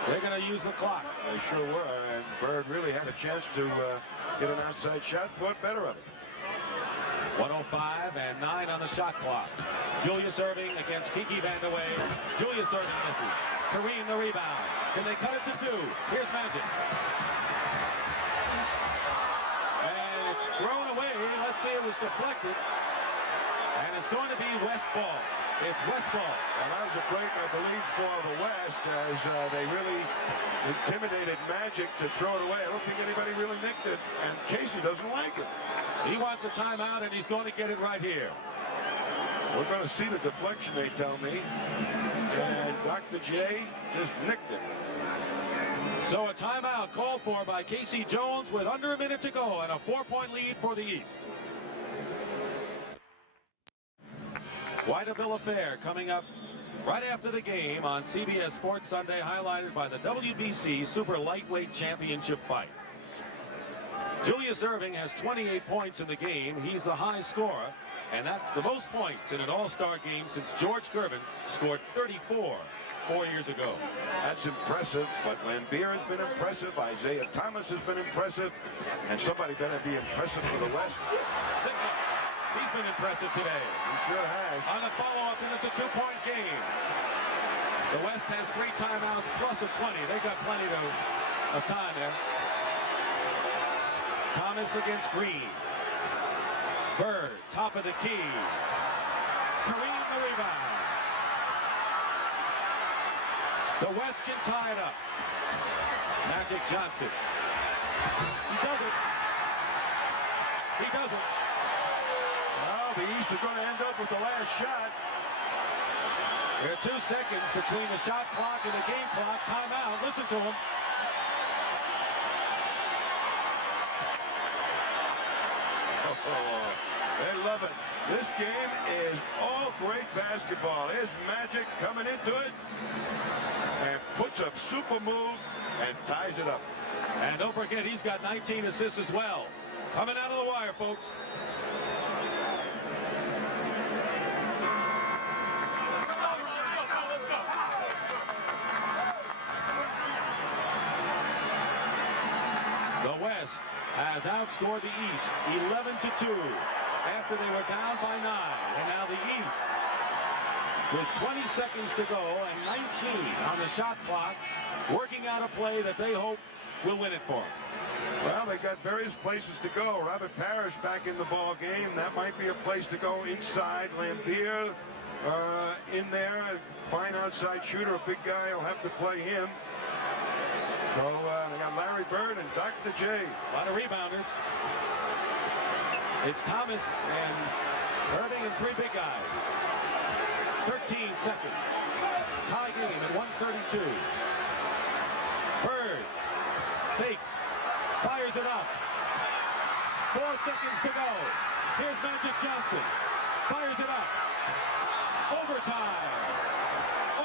They're going to use the clock. They sure were, and Bird really had a chance to get an outside shot, thought better of it. 105 and 9 on the shot clock. Julius Erving against Kiki Vandeweghe. Julius Erving misses. Kareem the rebound. Can they cut it to 2? Here's Magic. And it's thrown away. Let's see, it was deflected. And it's going to be West ball. It's West ball. Well, that was a break, I believe, for the West, as they really intimidated Magic to throw it away. I don't think anybody really nicked it, and Casey doesn't like it. He wants a timeout, and he's going to get it right here. We're going to see the deflection, they tell me. And Dr. J just nicked it. So a timeout called for by Casey Jones with under a minute to go, and a 4-point lead for the East. Quite a bill of fare coming up right after the game on CBS Sports Sunday, highlighted by the WBC Super Lightweight Championship fight. Julius Erving has 28 points in the game. He's the high scorer, and that's the most points in an all-star game since George Gervin scored 34 4 years ago. That's impressive, but Lambier has been impressive. Isaiah Thomas has been impressive, and somebody better be impressive for the West. Sigma, he's been impressive today. He sure has. On a follow-up, and it's a 2-point game. The West has 3 timeouts plus a 20. They've got plenty of time there. Thomas against Green. Bird, top of the key. Kareem the rebound. The West can tie it up. Magic Johnson. He doesn't. He doesn't. Well, the East are going to end up with the last shot. There are 2 seconds between the shot clock and the game clock. Timeout. Listen to him. They love it. This game is all great basketball. Here's Magic coming into it and puts a super move and ties it up. And don't forget, he's got 19 assists as well. Coming out of the wire, folks. The West has outscored the East 11-2 after they were down by 9. And now the East with 20 seconds to go and 19 on the shot clock, working out a play that they hope will win it for them. Well, they got various places to go. Robert Parrish back in the ball game. That might be a place to go inside. Lambier in there. Fine outside shooter, a big guy. Will have to play him. So they got Larry Bird and Dr. J. A lot of rebounders. It's Thomas and Irving and three big guys. 13 seconds. Tie game at 132. Bird fakes. Fires it up. 4 seconds to go. Here's Magic Johnson. Fires it up. Overtime.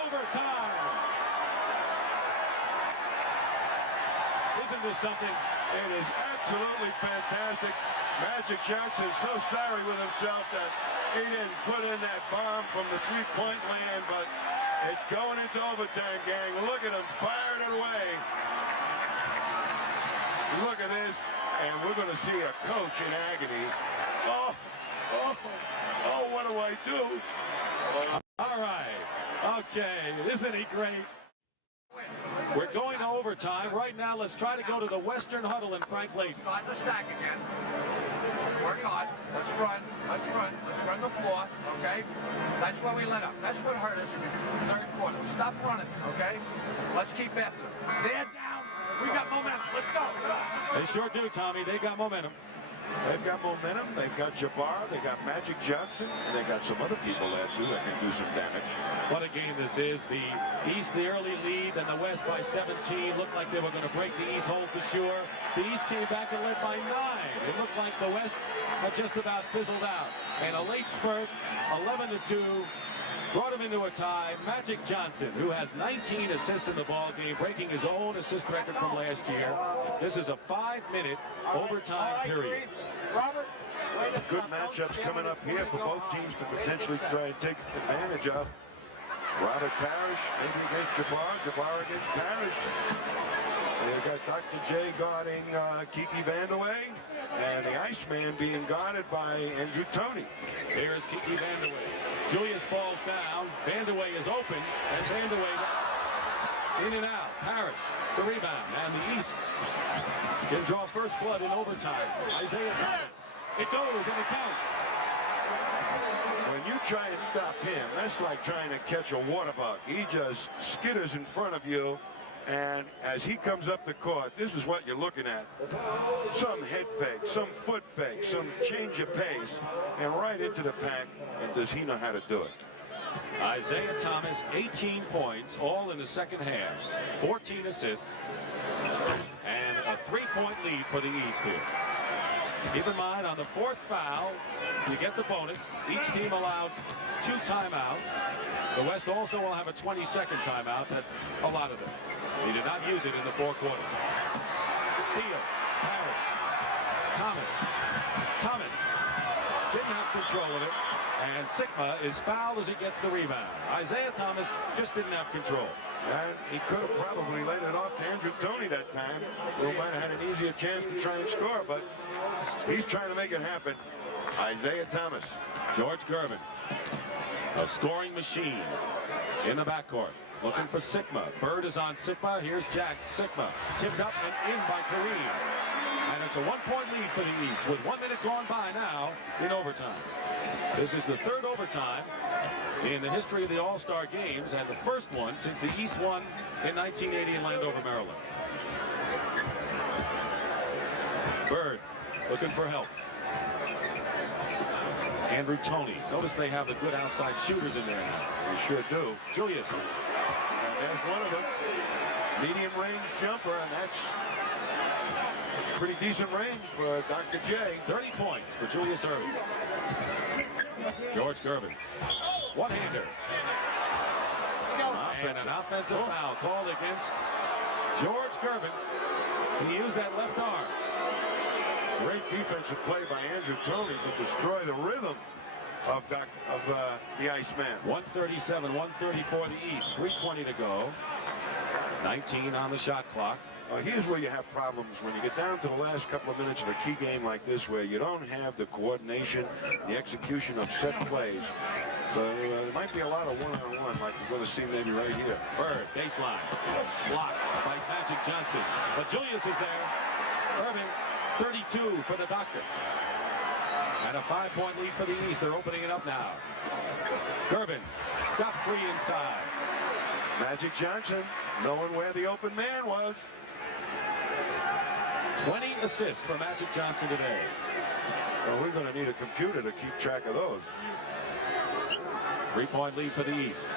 Overtime. Isn't this something? It is absolutely fantastic. Magic Johnson so sorry with himself that he didn't put in that bomb from the three-point land, but it's going into overtime, gang. Look at him firing it away. Look at this, and we're going to see a coach in agony. Oh, what do I do? All right. Okay, isn't he great? We're going to overtime. Right now, let's try to go to the Western Huddle in Frank Layton. Start the stack again. Work hard. Let's run. Let's run. Let's run the floor, okay? That's where we let up. That's what hurt us in the third quarter. Stop running, okay? Let's keep after them. They're down. We got momentum. Let's go. They sure do, Tommy. They got momentum. They've got momentum. They've got Jabbar. They got Magic Johnson. And they got some other people there, too, that can do some damage. What a game this is. The East, the early lead, and the West by 17. Looked like they were going to break the East hold for sure. The East came back and led by 9. It looked like the West had just about fizzled out. And a late spurt, 11-2, brought him into a tie. Magic Johnson, who has 19 assists in the ball game, breaking his own assist record from last year. This is a 5-minute overtime period. Robert, Good matchups coming up here for both teams to potentially try and take advantage of. Robert Parrish maybe against Jabbar. Jabbar against Parrish. They've got Dr. J guarding Kiki Vandeweghe, and the Iceman being guarded by Andrew Toney. Here's Kiki Vandeweghe. Julius falls down. Vandeweghe is open, and Vandeweghe in and out. Parrish, the rebound, and the East can draw first blood in overtime. Isaiah Thomas. It goes, and it counts. When you try and stop him, that's like trying to catch a water bug. He just skitters in front of you. And as he comes up the court, this is what you're looking at. Some head fake, some foot fake, some change of pace, and right into the pack. And does he know how to do it? Isaiah Thomas, 18 points, all in the second half. 14 assists, and a 3-point lead for the East here. Keep in mind, on the 4th foul, you get the bonus. Each team allowed 2 timeouts. The West also will have a 20-second timeout. That's a lot of them. He did not use it in the 4 quarters. Steele, Parrish, Thomas didn't have control of it, and Sigma is fouled as he gets the rebound. Isaiah Thomas just didn't have control. And he could have probably laid it off to Andrew Toney that time, who might have had an easier chance to try and score, but he's trying to make it happen. Isaiah Thomas. George Gervin, a scoring machine in the backcourt. Looking for Sigma. Bird is on Sigma. Here's Jack. Sigma tipped up and in by Kareem. And it's a 1-point lead for the East with 1 minute gone by now in overtime. This is the 3rd overtime in the history of the All-Star games, and the first one since the East won in 1980 in Landover, Maryland. Bird looking for help. Andrew Toney. Notice they have the good outside shooters in there now. They sure do. Julius. And there's one of them. Medium range jumper, and that's pretty decent range for Dr. J. 30 points for Julius Irving. George Gervin. One-hander. And an offensive foul called against George Gervin. He used that left arm. Great defensive play by Andrew Toney to destroy the rhythm of the Iceman. 137, 134 the East. 3:20 to go. 19 on the shot clock. Here's where you have problems when you get down to the last couple of minutes of a key game like this, where you don't have the coordination, the execution of set plays. So there might be a lot of one-on-one like we're going to see maybe right here. Bird, baseline. Blocked by Magic Johnson. But Julius is there. Irving, 32 for the Doctor. And a 5-point lead for the East. They're opening it up now. Gervin got free inside. Magic Johnson knowing where the open man was. 20 assists for Magic Johnson today. Well, we're going to need a computer to keep track of those. 3-point lead for the East.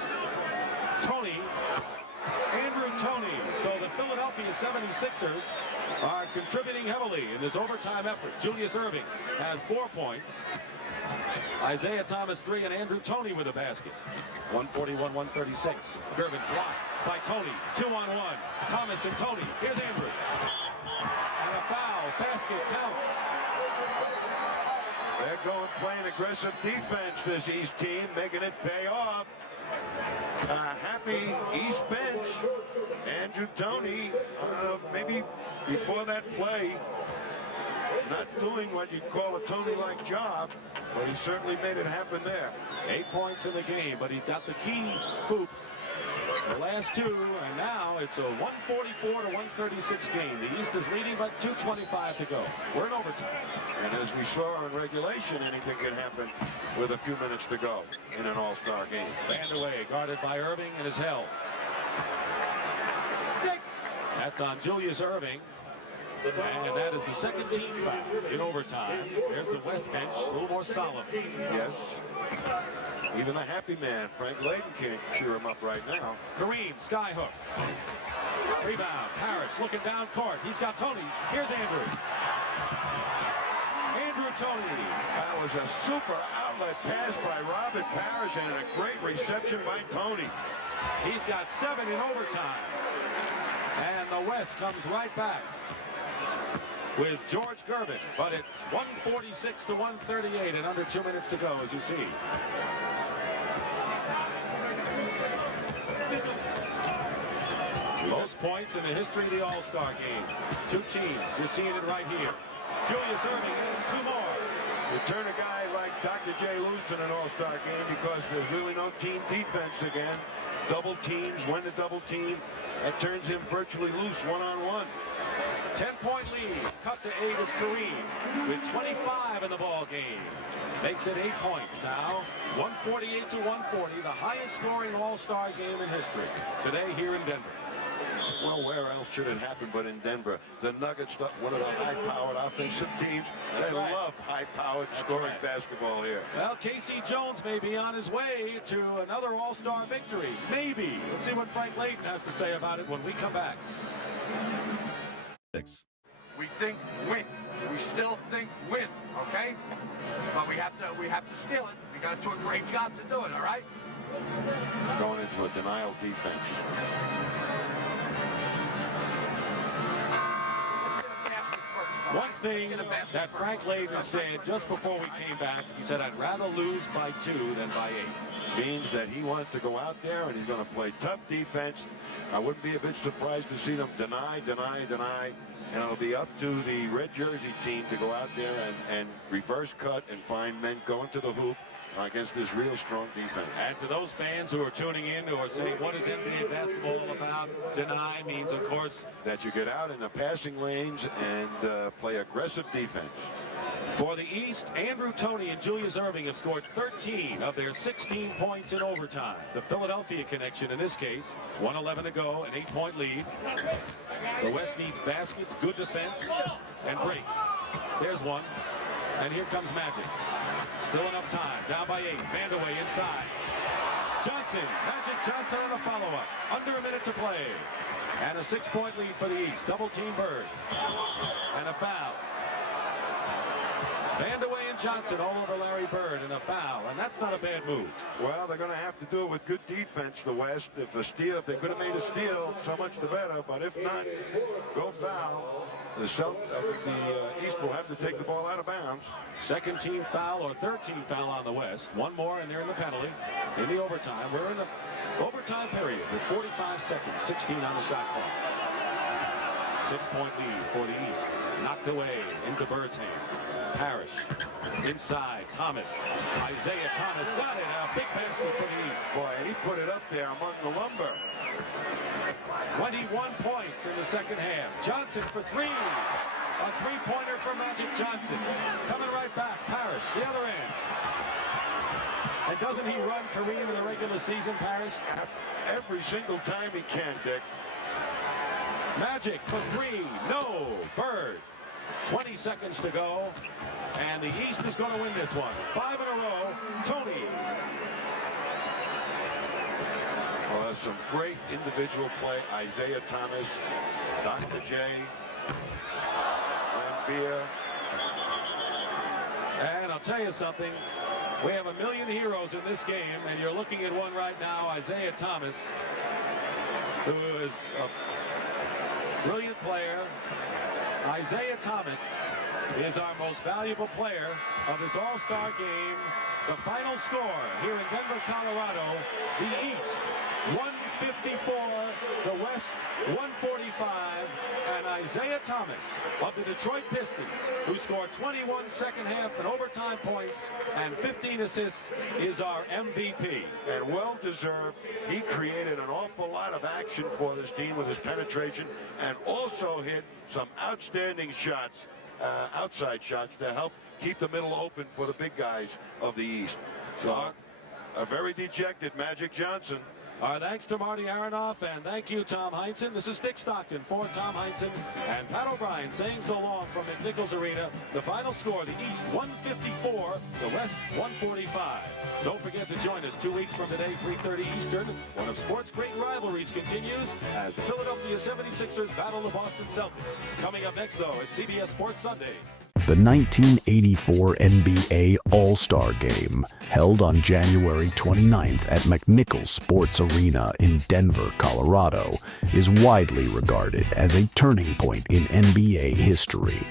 Andrew Toney. So the Philadelphia 76ers are contributing heavily in this overtime effort. Julius Irving has 4 points. Isaiah Thomas 3 and Andrew Toney with a basket. 141-136. Gervin blocked by Toney. 2-on-1. Thomas and Toney. Here's Andrew. And a foul. Basket counts. They're going playing aggressive defense, this East team, making it pay off. Happy East bench. Andrew Toney, maybe before that play, not doing what you'd call a Toney-like job, but he certainly made it happen there. 8 points in the game, but he got the key hoops. The last two, and now it's a 144-136 game. The East is leading, but 2:25 to go. We're in overtime. And as we saw in regulation, anything can happen with a few minutes to go in an all-star game. Vandeweghe guarded by Irving and is held. 6. That's on Julius Irving. And that is the second team foul in overtime. There's the West bench, a little more solemn. Yes. Even the happy man, Frank Layden, can't cheer him up right now. Kareem, skyhook. Rebound. Parrish looking down court. He's got Toney. Here's Andrew. Andrew Toney. That was a super outlet pass by Robert Parrish and a great reception by Toney. He's got 7 in overtime. And the West comes right back with George Gervin, but it's 146-138 and under 2 minutes to go, as you see. Most points in the history of the All-Star game. 2 teams. You're seeing it right here. Julius Irving adds 2 more. You turn a guy like Dr. J loose in an All-Star game because there's really no team defense again. Double teams, when to double team. That turns him virtually loose one-on-one. 10-point lead. Cut to 8 is Kareem with 25 in the ball game. Makes it 8 points now. 148-140, the highest scoring All-Star game in history. Today here in Denver. Well, where else should it happen but in Denver? The Nuggets, one of the high-powered offensive teams. They love high-powered scoring basketball here. Well, Casey Jones may be on his way to another All-Star victory. Maybe. Let's see what Frank Layden has to say about it when we come back. We think win. We still think win, okay? But we have to steal it. We got to do a great job to do it, all right? Going into a denial defense. One thing that Frank Layden said just before we came back, he said, I'd rather lose by 2 than by 8. Means that he wants to go out there and he's going to play tough defense. I wouldn't be a bit surprised to see them deny. And it'll be up to the red jersey team to go out there and reverse cut and find men going to the hoop against this real strong defense. And to those fans who are tuning in who are saying, what is NBA basketball all about? Deny means, of course, that you get out in the passing lanes and play aggressive defense. For the East, Andrew Toney and Julius Irving have scored 13 of their 16 points in overtime. The Philadelphia connection in this case, 1:11 to go, an 8-point lead. The West needs baskets, good defense, and breaks. There's one, and here comes Magic. Still enough time, down by 8, Vandeweghe inside. Johnson, Magic Johnson on the follow-up. Under a minute to play. And a 6-point lead for the East. Double team Bird. And a foul. Vandeweghe and Johnson all over Larry Bird and a foul, and that's not a bad move. Well, they're going to have to do it with good defense, the West. If they could have made a steal, so much the better. But if not, go foul. The East will have to take the ball out of bounds. Second team foul or third team foul on the West. One more and they're in the penalty. In the overtime, we're in the overtime period with 45 seconds, 16 on the shot clock. 6-point lead for the East. Knocked away into Bird's hand. Parrish. Inside, Thomas. Isaiah Thomas got it. A big basket for the East. Boy, and he put it up there among the lumber. 21 points in the second half. Johnson for three. A three-pointer for Magic Johnson. Coming right back. Parrish, the other end. And doesn't he run Kareem in the regular season, Parrish? Every single time he can, Dick. Magic for three. No. Bird. 20 seconds to go. And the East is going to win this one. 5 in a row. Tony. Well, that's some great individual play. Isaiah Thomas, Dr. J, Lambier. And I'll tell you something. We have a million heroes in this game, and you're looking at one right now, Isaiah Thomas, who is a brilliant player. Isaiah Thomas is our most valuable player of this All-Star game. The final score here in Denver, Colorado, the East 154, the West 145, and Isaiah Thomas of the Detroit Pistons, who scored 21 second half and overtime points and 15 assists, is our MVP. And well deserved. He created an awful lot of action for this team with his penetration and also hit some outstanding shots, outside shots, to help keep the middle open for the big guys of the East. So a very dejected Magic Johnson. Our thanks to Marty Aronoff, and thank you, Tom Heinsohn. This is Dick Stockton for Tom Heinsohn and Pat O'Brien saying so long from McNichols Arena. The final score, the East 154, the West 145. Don't forget to join us 2 weeks from today, 3:30 Eastern. One of sports' great rivalries continues as the Philadelphia 76ers battle the Boston Celtics. Coming up next, though, at CBS Sports Sunday. The 1984 NBA All-Star Game, held on January 29th at McNichols Sports Arena in Denver, Colorado, is widely regarded as a turning point in NBA history.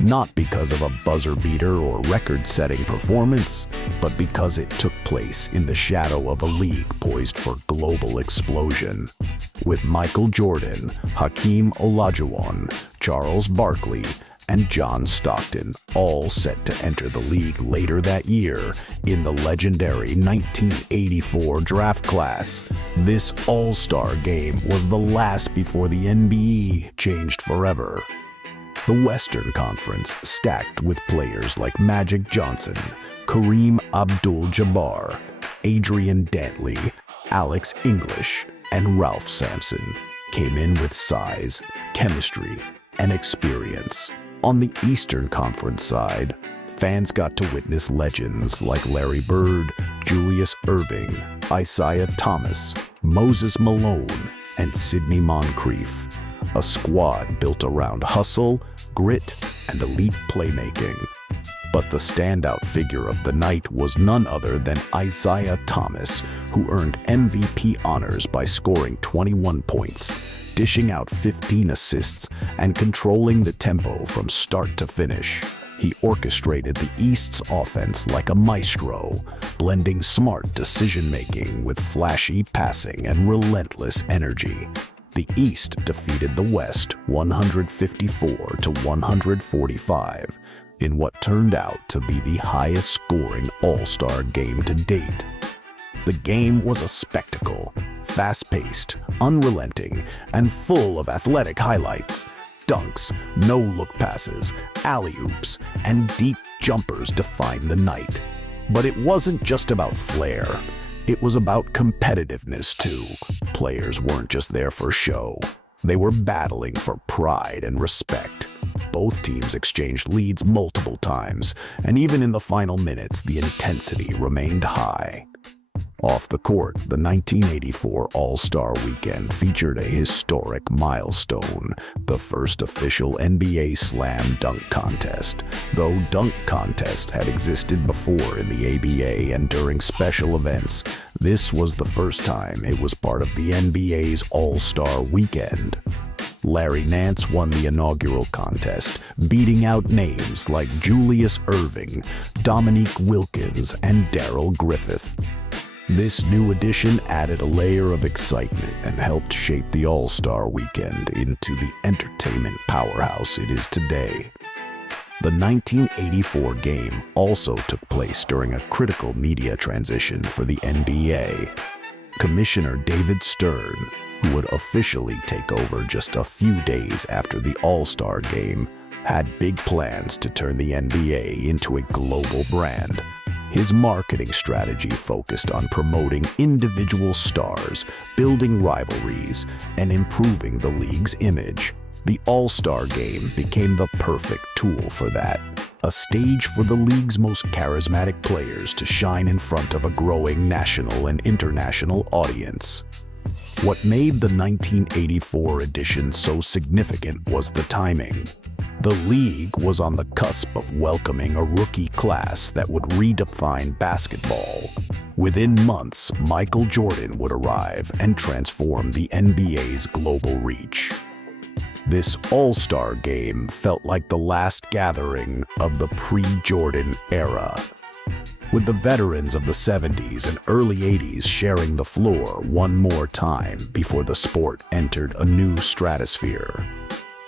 Not because of a buzzer-beater or record-setting performance, but because it took place in the shadow of a league poised for global explosion. With Michael Jordan, Hakeem Olajuwon, Charles Barkley, and John Stockton all set to enter the league later that year in the legendary 1984 draft class. This All-Star Game was the last before the NBA changed forever. The Western Conference, stacked with players like Magic Johnson, Kareem Abdul-Jabbar, Adrian Dantley, Alex English, and Ralph Sampson, came in with size, chemistry, and experience. On the Eastern Conference side, fans got to witness legends like Larry Bird, Julius Erving, Isaiah Thomas, Moses Malone, and Sidney Moncrief, a squad built around hustle, grit, and elite playmaking. But the standout figure of the night was none other than Isaiah Thomas, who earned MVP honors by scoring 21 points, dishing out 15 assists, and controlling the tempo from start to finish. He orchestrated the East's offense like a maestro, blending smart decision-making with flashy passing and relentless energy. The East defeated the West 154 to 145 in what turned out to be the highest-scoring All-Star game to date. The game was a spectacle, fast-paced, unrelenting, and full of athletic highlights. Dunks, no-look passes, alley-oops, and deep jumpers defined the night. But it wasn't just about flair. It was about competitiveness, too. Players weren't just there for show. They were battling for pride and respect. Both teams exchanged leads multiple times, and even in the final minutes, the intensity remained high. Off the court, the 1984 All-Star Weekend featured a historic milestone, the first official NBA Slam Dunk Contest. Though dunk contests had existed before in the ABA and during special events, this was the first time it was part of the NBA's All-Star Weekend. Larry Nance won the inaugural contest, beating out names like Julius Erving, Dominique Wilkins, and Darrell Griffith. This new addition added a layer of excitement and helped shape the All-Star Weekend into the entertainment powerhouse it is today. The 1984 game also took place during a critical media transition for the NBA. Commissioner David Stern, who would officially take over just a few days after the All-Star game, had big plans to turn the NBA into a global brand. His marketing strategy focused on promoting individual stars, building rivalries, and improving the league's image. The All-Star Game became the perfect tool for that, a stage for the league's most charismatic players to shine in front of a growing national and international audience. What made the 1984 edition so significant was the timing. The league was on the cusp of welcoming a rookie class that would redefine basketball. Within months, Michael Jordan would arrive and transform the NBA's global reach. This All-Star Game felt like the last gathering of the pre-Jordan era, with the veterans of the 70s and early 80s sharing the floor one more time before the sport entered a new stratosphere.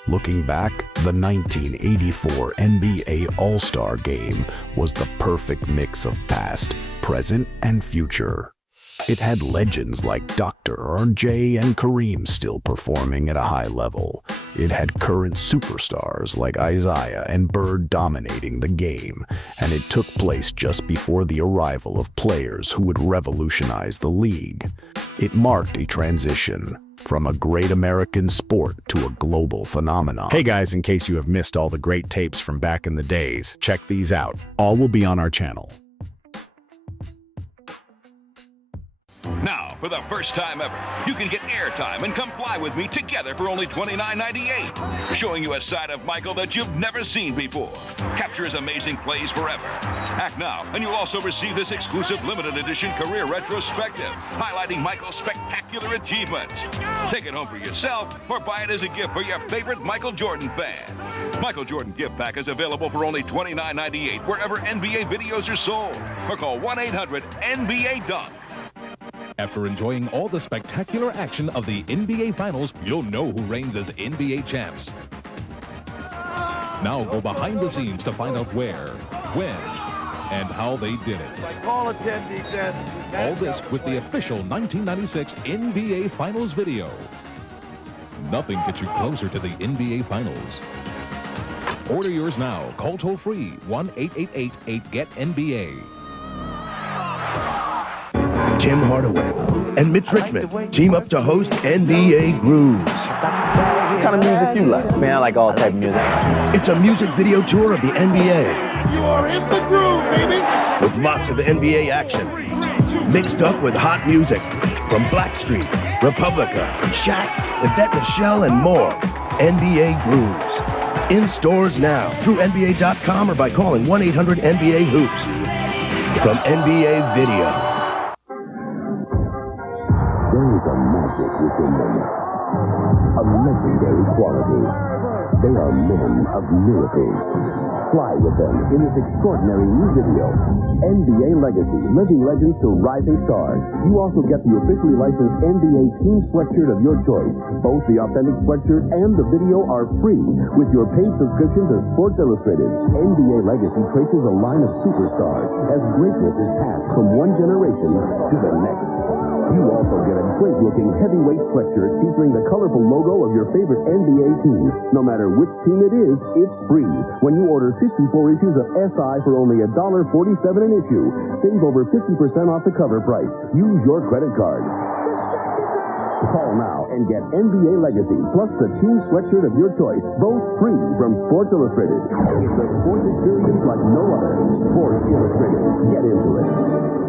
Looking back, the 1984 NBA All-Star Game was the perfect mix of past, present, and future. It had legends like Dr. RJ and Kareem still performing at a high level. It had current superstars like Isaiah and Bird dominating the game, and it took place just before the arrival of players who would revolutionize the league. It marked a transition from a great American sport to a global phenomenon. Hey guys, in case you have missed all the great tapes from back in the days, check these out. All will be on our channel. Now, for the first time ever, you can get airtime and come fly with me together for only $29.98, showing you a side of Michael that you've never seen before. Capture his amazing plays forever. Act now, and you'll also receive this exclusive limited edition career retrospective, highlighting Michael's spectacular achievements. Take it home for yourself, or buy it as a gift for your favorite Michael Jordan fan. Michael Jordan gift pack is available for only $29.98 wherever NBA videos are sold, or call 1-800-NBA-DUNK. After enjoying all the spectacular action of the NBA Finals, you'll know who reigns as NBA champs. Now go behind the scenes to find out where, when, and how they did it. Call a 10 defense. All this with the official 1996 NBA Finals video. Nothing gets you closer to the NBA Finals. Order yours now. Call toll-free 1-888-8-GET-NBA. Tim Hardaway and Mitch Richmond team up to host NBA Grooves. What kind of music you like? Man, I like all type of music. It's a music video tour of the NBA. You are in the groove, baby. With lots of NBA action, mixed up with hot music from Blackstreet, Republica, Shaq, Yvette Michelle, and more. NBA Grooves. In stores now through NBA.com or by calling 1-800-NBA-HOOPS. From NBA Video. There is a magic within them, a legendary quality. They are men of miracles. Fly with them in this extraordinary new video, NBA Legacy, Living Legends to Rising Stars. You also get the officially licensed NBA team sweatshirt of your choice. Both the authentic sweatshirt and the video are free with your paid subscription to Sports Illustrated. NBA Legacy traces a line of superstars as greatness is passed from one generation to the next. You also get a great-looking heavyweight sweatshirt featuring the colorful logo of your favorite NBA team. No matter which team it is, it's free when you order 54 issues of SI for only $1.47 an issue. Save over 50% off the cover price. Use your credit card. Call now and get NBA Legacy plus the team sweatshirt of your choice, both free from Sports Illustrated. It's a sports experience like no other. Sports Illustrated. Get into it.